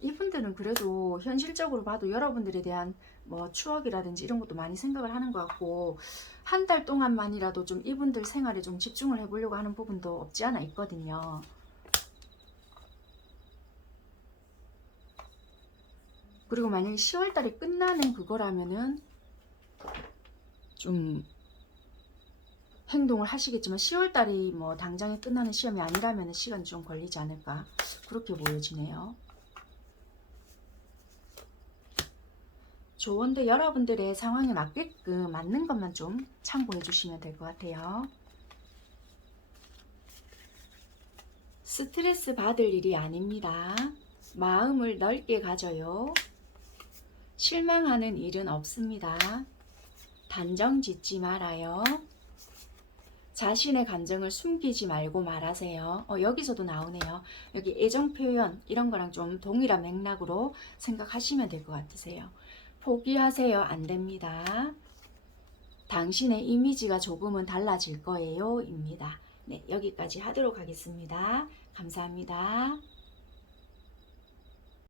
이분들은 그래도 현실적으로 봐도 여러분들에 대한 뭐 추억이라든지 이런 것도 많이 생각을 하는 것 같고, 한 달 동안만이라도 좀 이분들 생활에 좀 집중을 해보려고 하는 부분도 없지 않아 있거든요. 그리고 만약에 10월 달에 끝나는 그거라면은 좀 행동을 하시겠지만, 10월 달이 뭐 당장에 끝나는 시험이 아니라면 시간이 좀 걸리지 않을까, 그렇게 보여지네요. 조언도 여러분들의 상황에 맞게끔 맞는 것만 좀 참고해 주시면 될 것 같아요. 스트레스 받을 일이 아닙니다. 마음을 넓게 가져요. 실망하는 일은 없습니다. 단정 짓지 말아요. 자신의 감정을 숨기지 말고 말하세요. 여기서도 나오네요. 여기 애정 표현 이런 거랑 좀 동일한 맥락으로 생각하시면 될 것 같으세요. 포기하세요. 안 됩니다. 당신의 이미지가 조금은 달라질 거예요. 입니다. 네, 여기까지 하도록 하겠습니다. 감사합니다.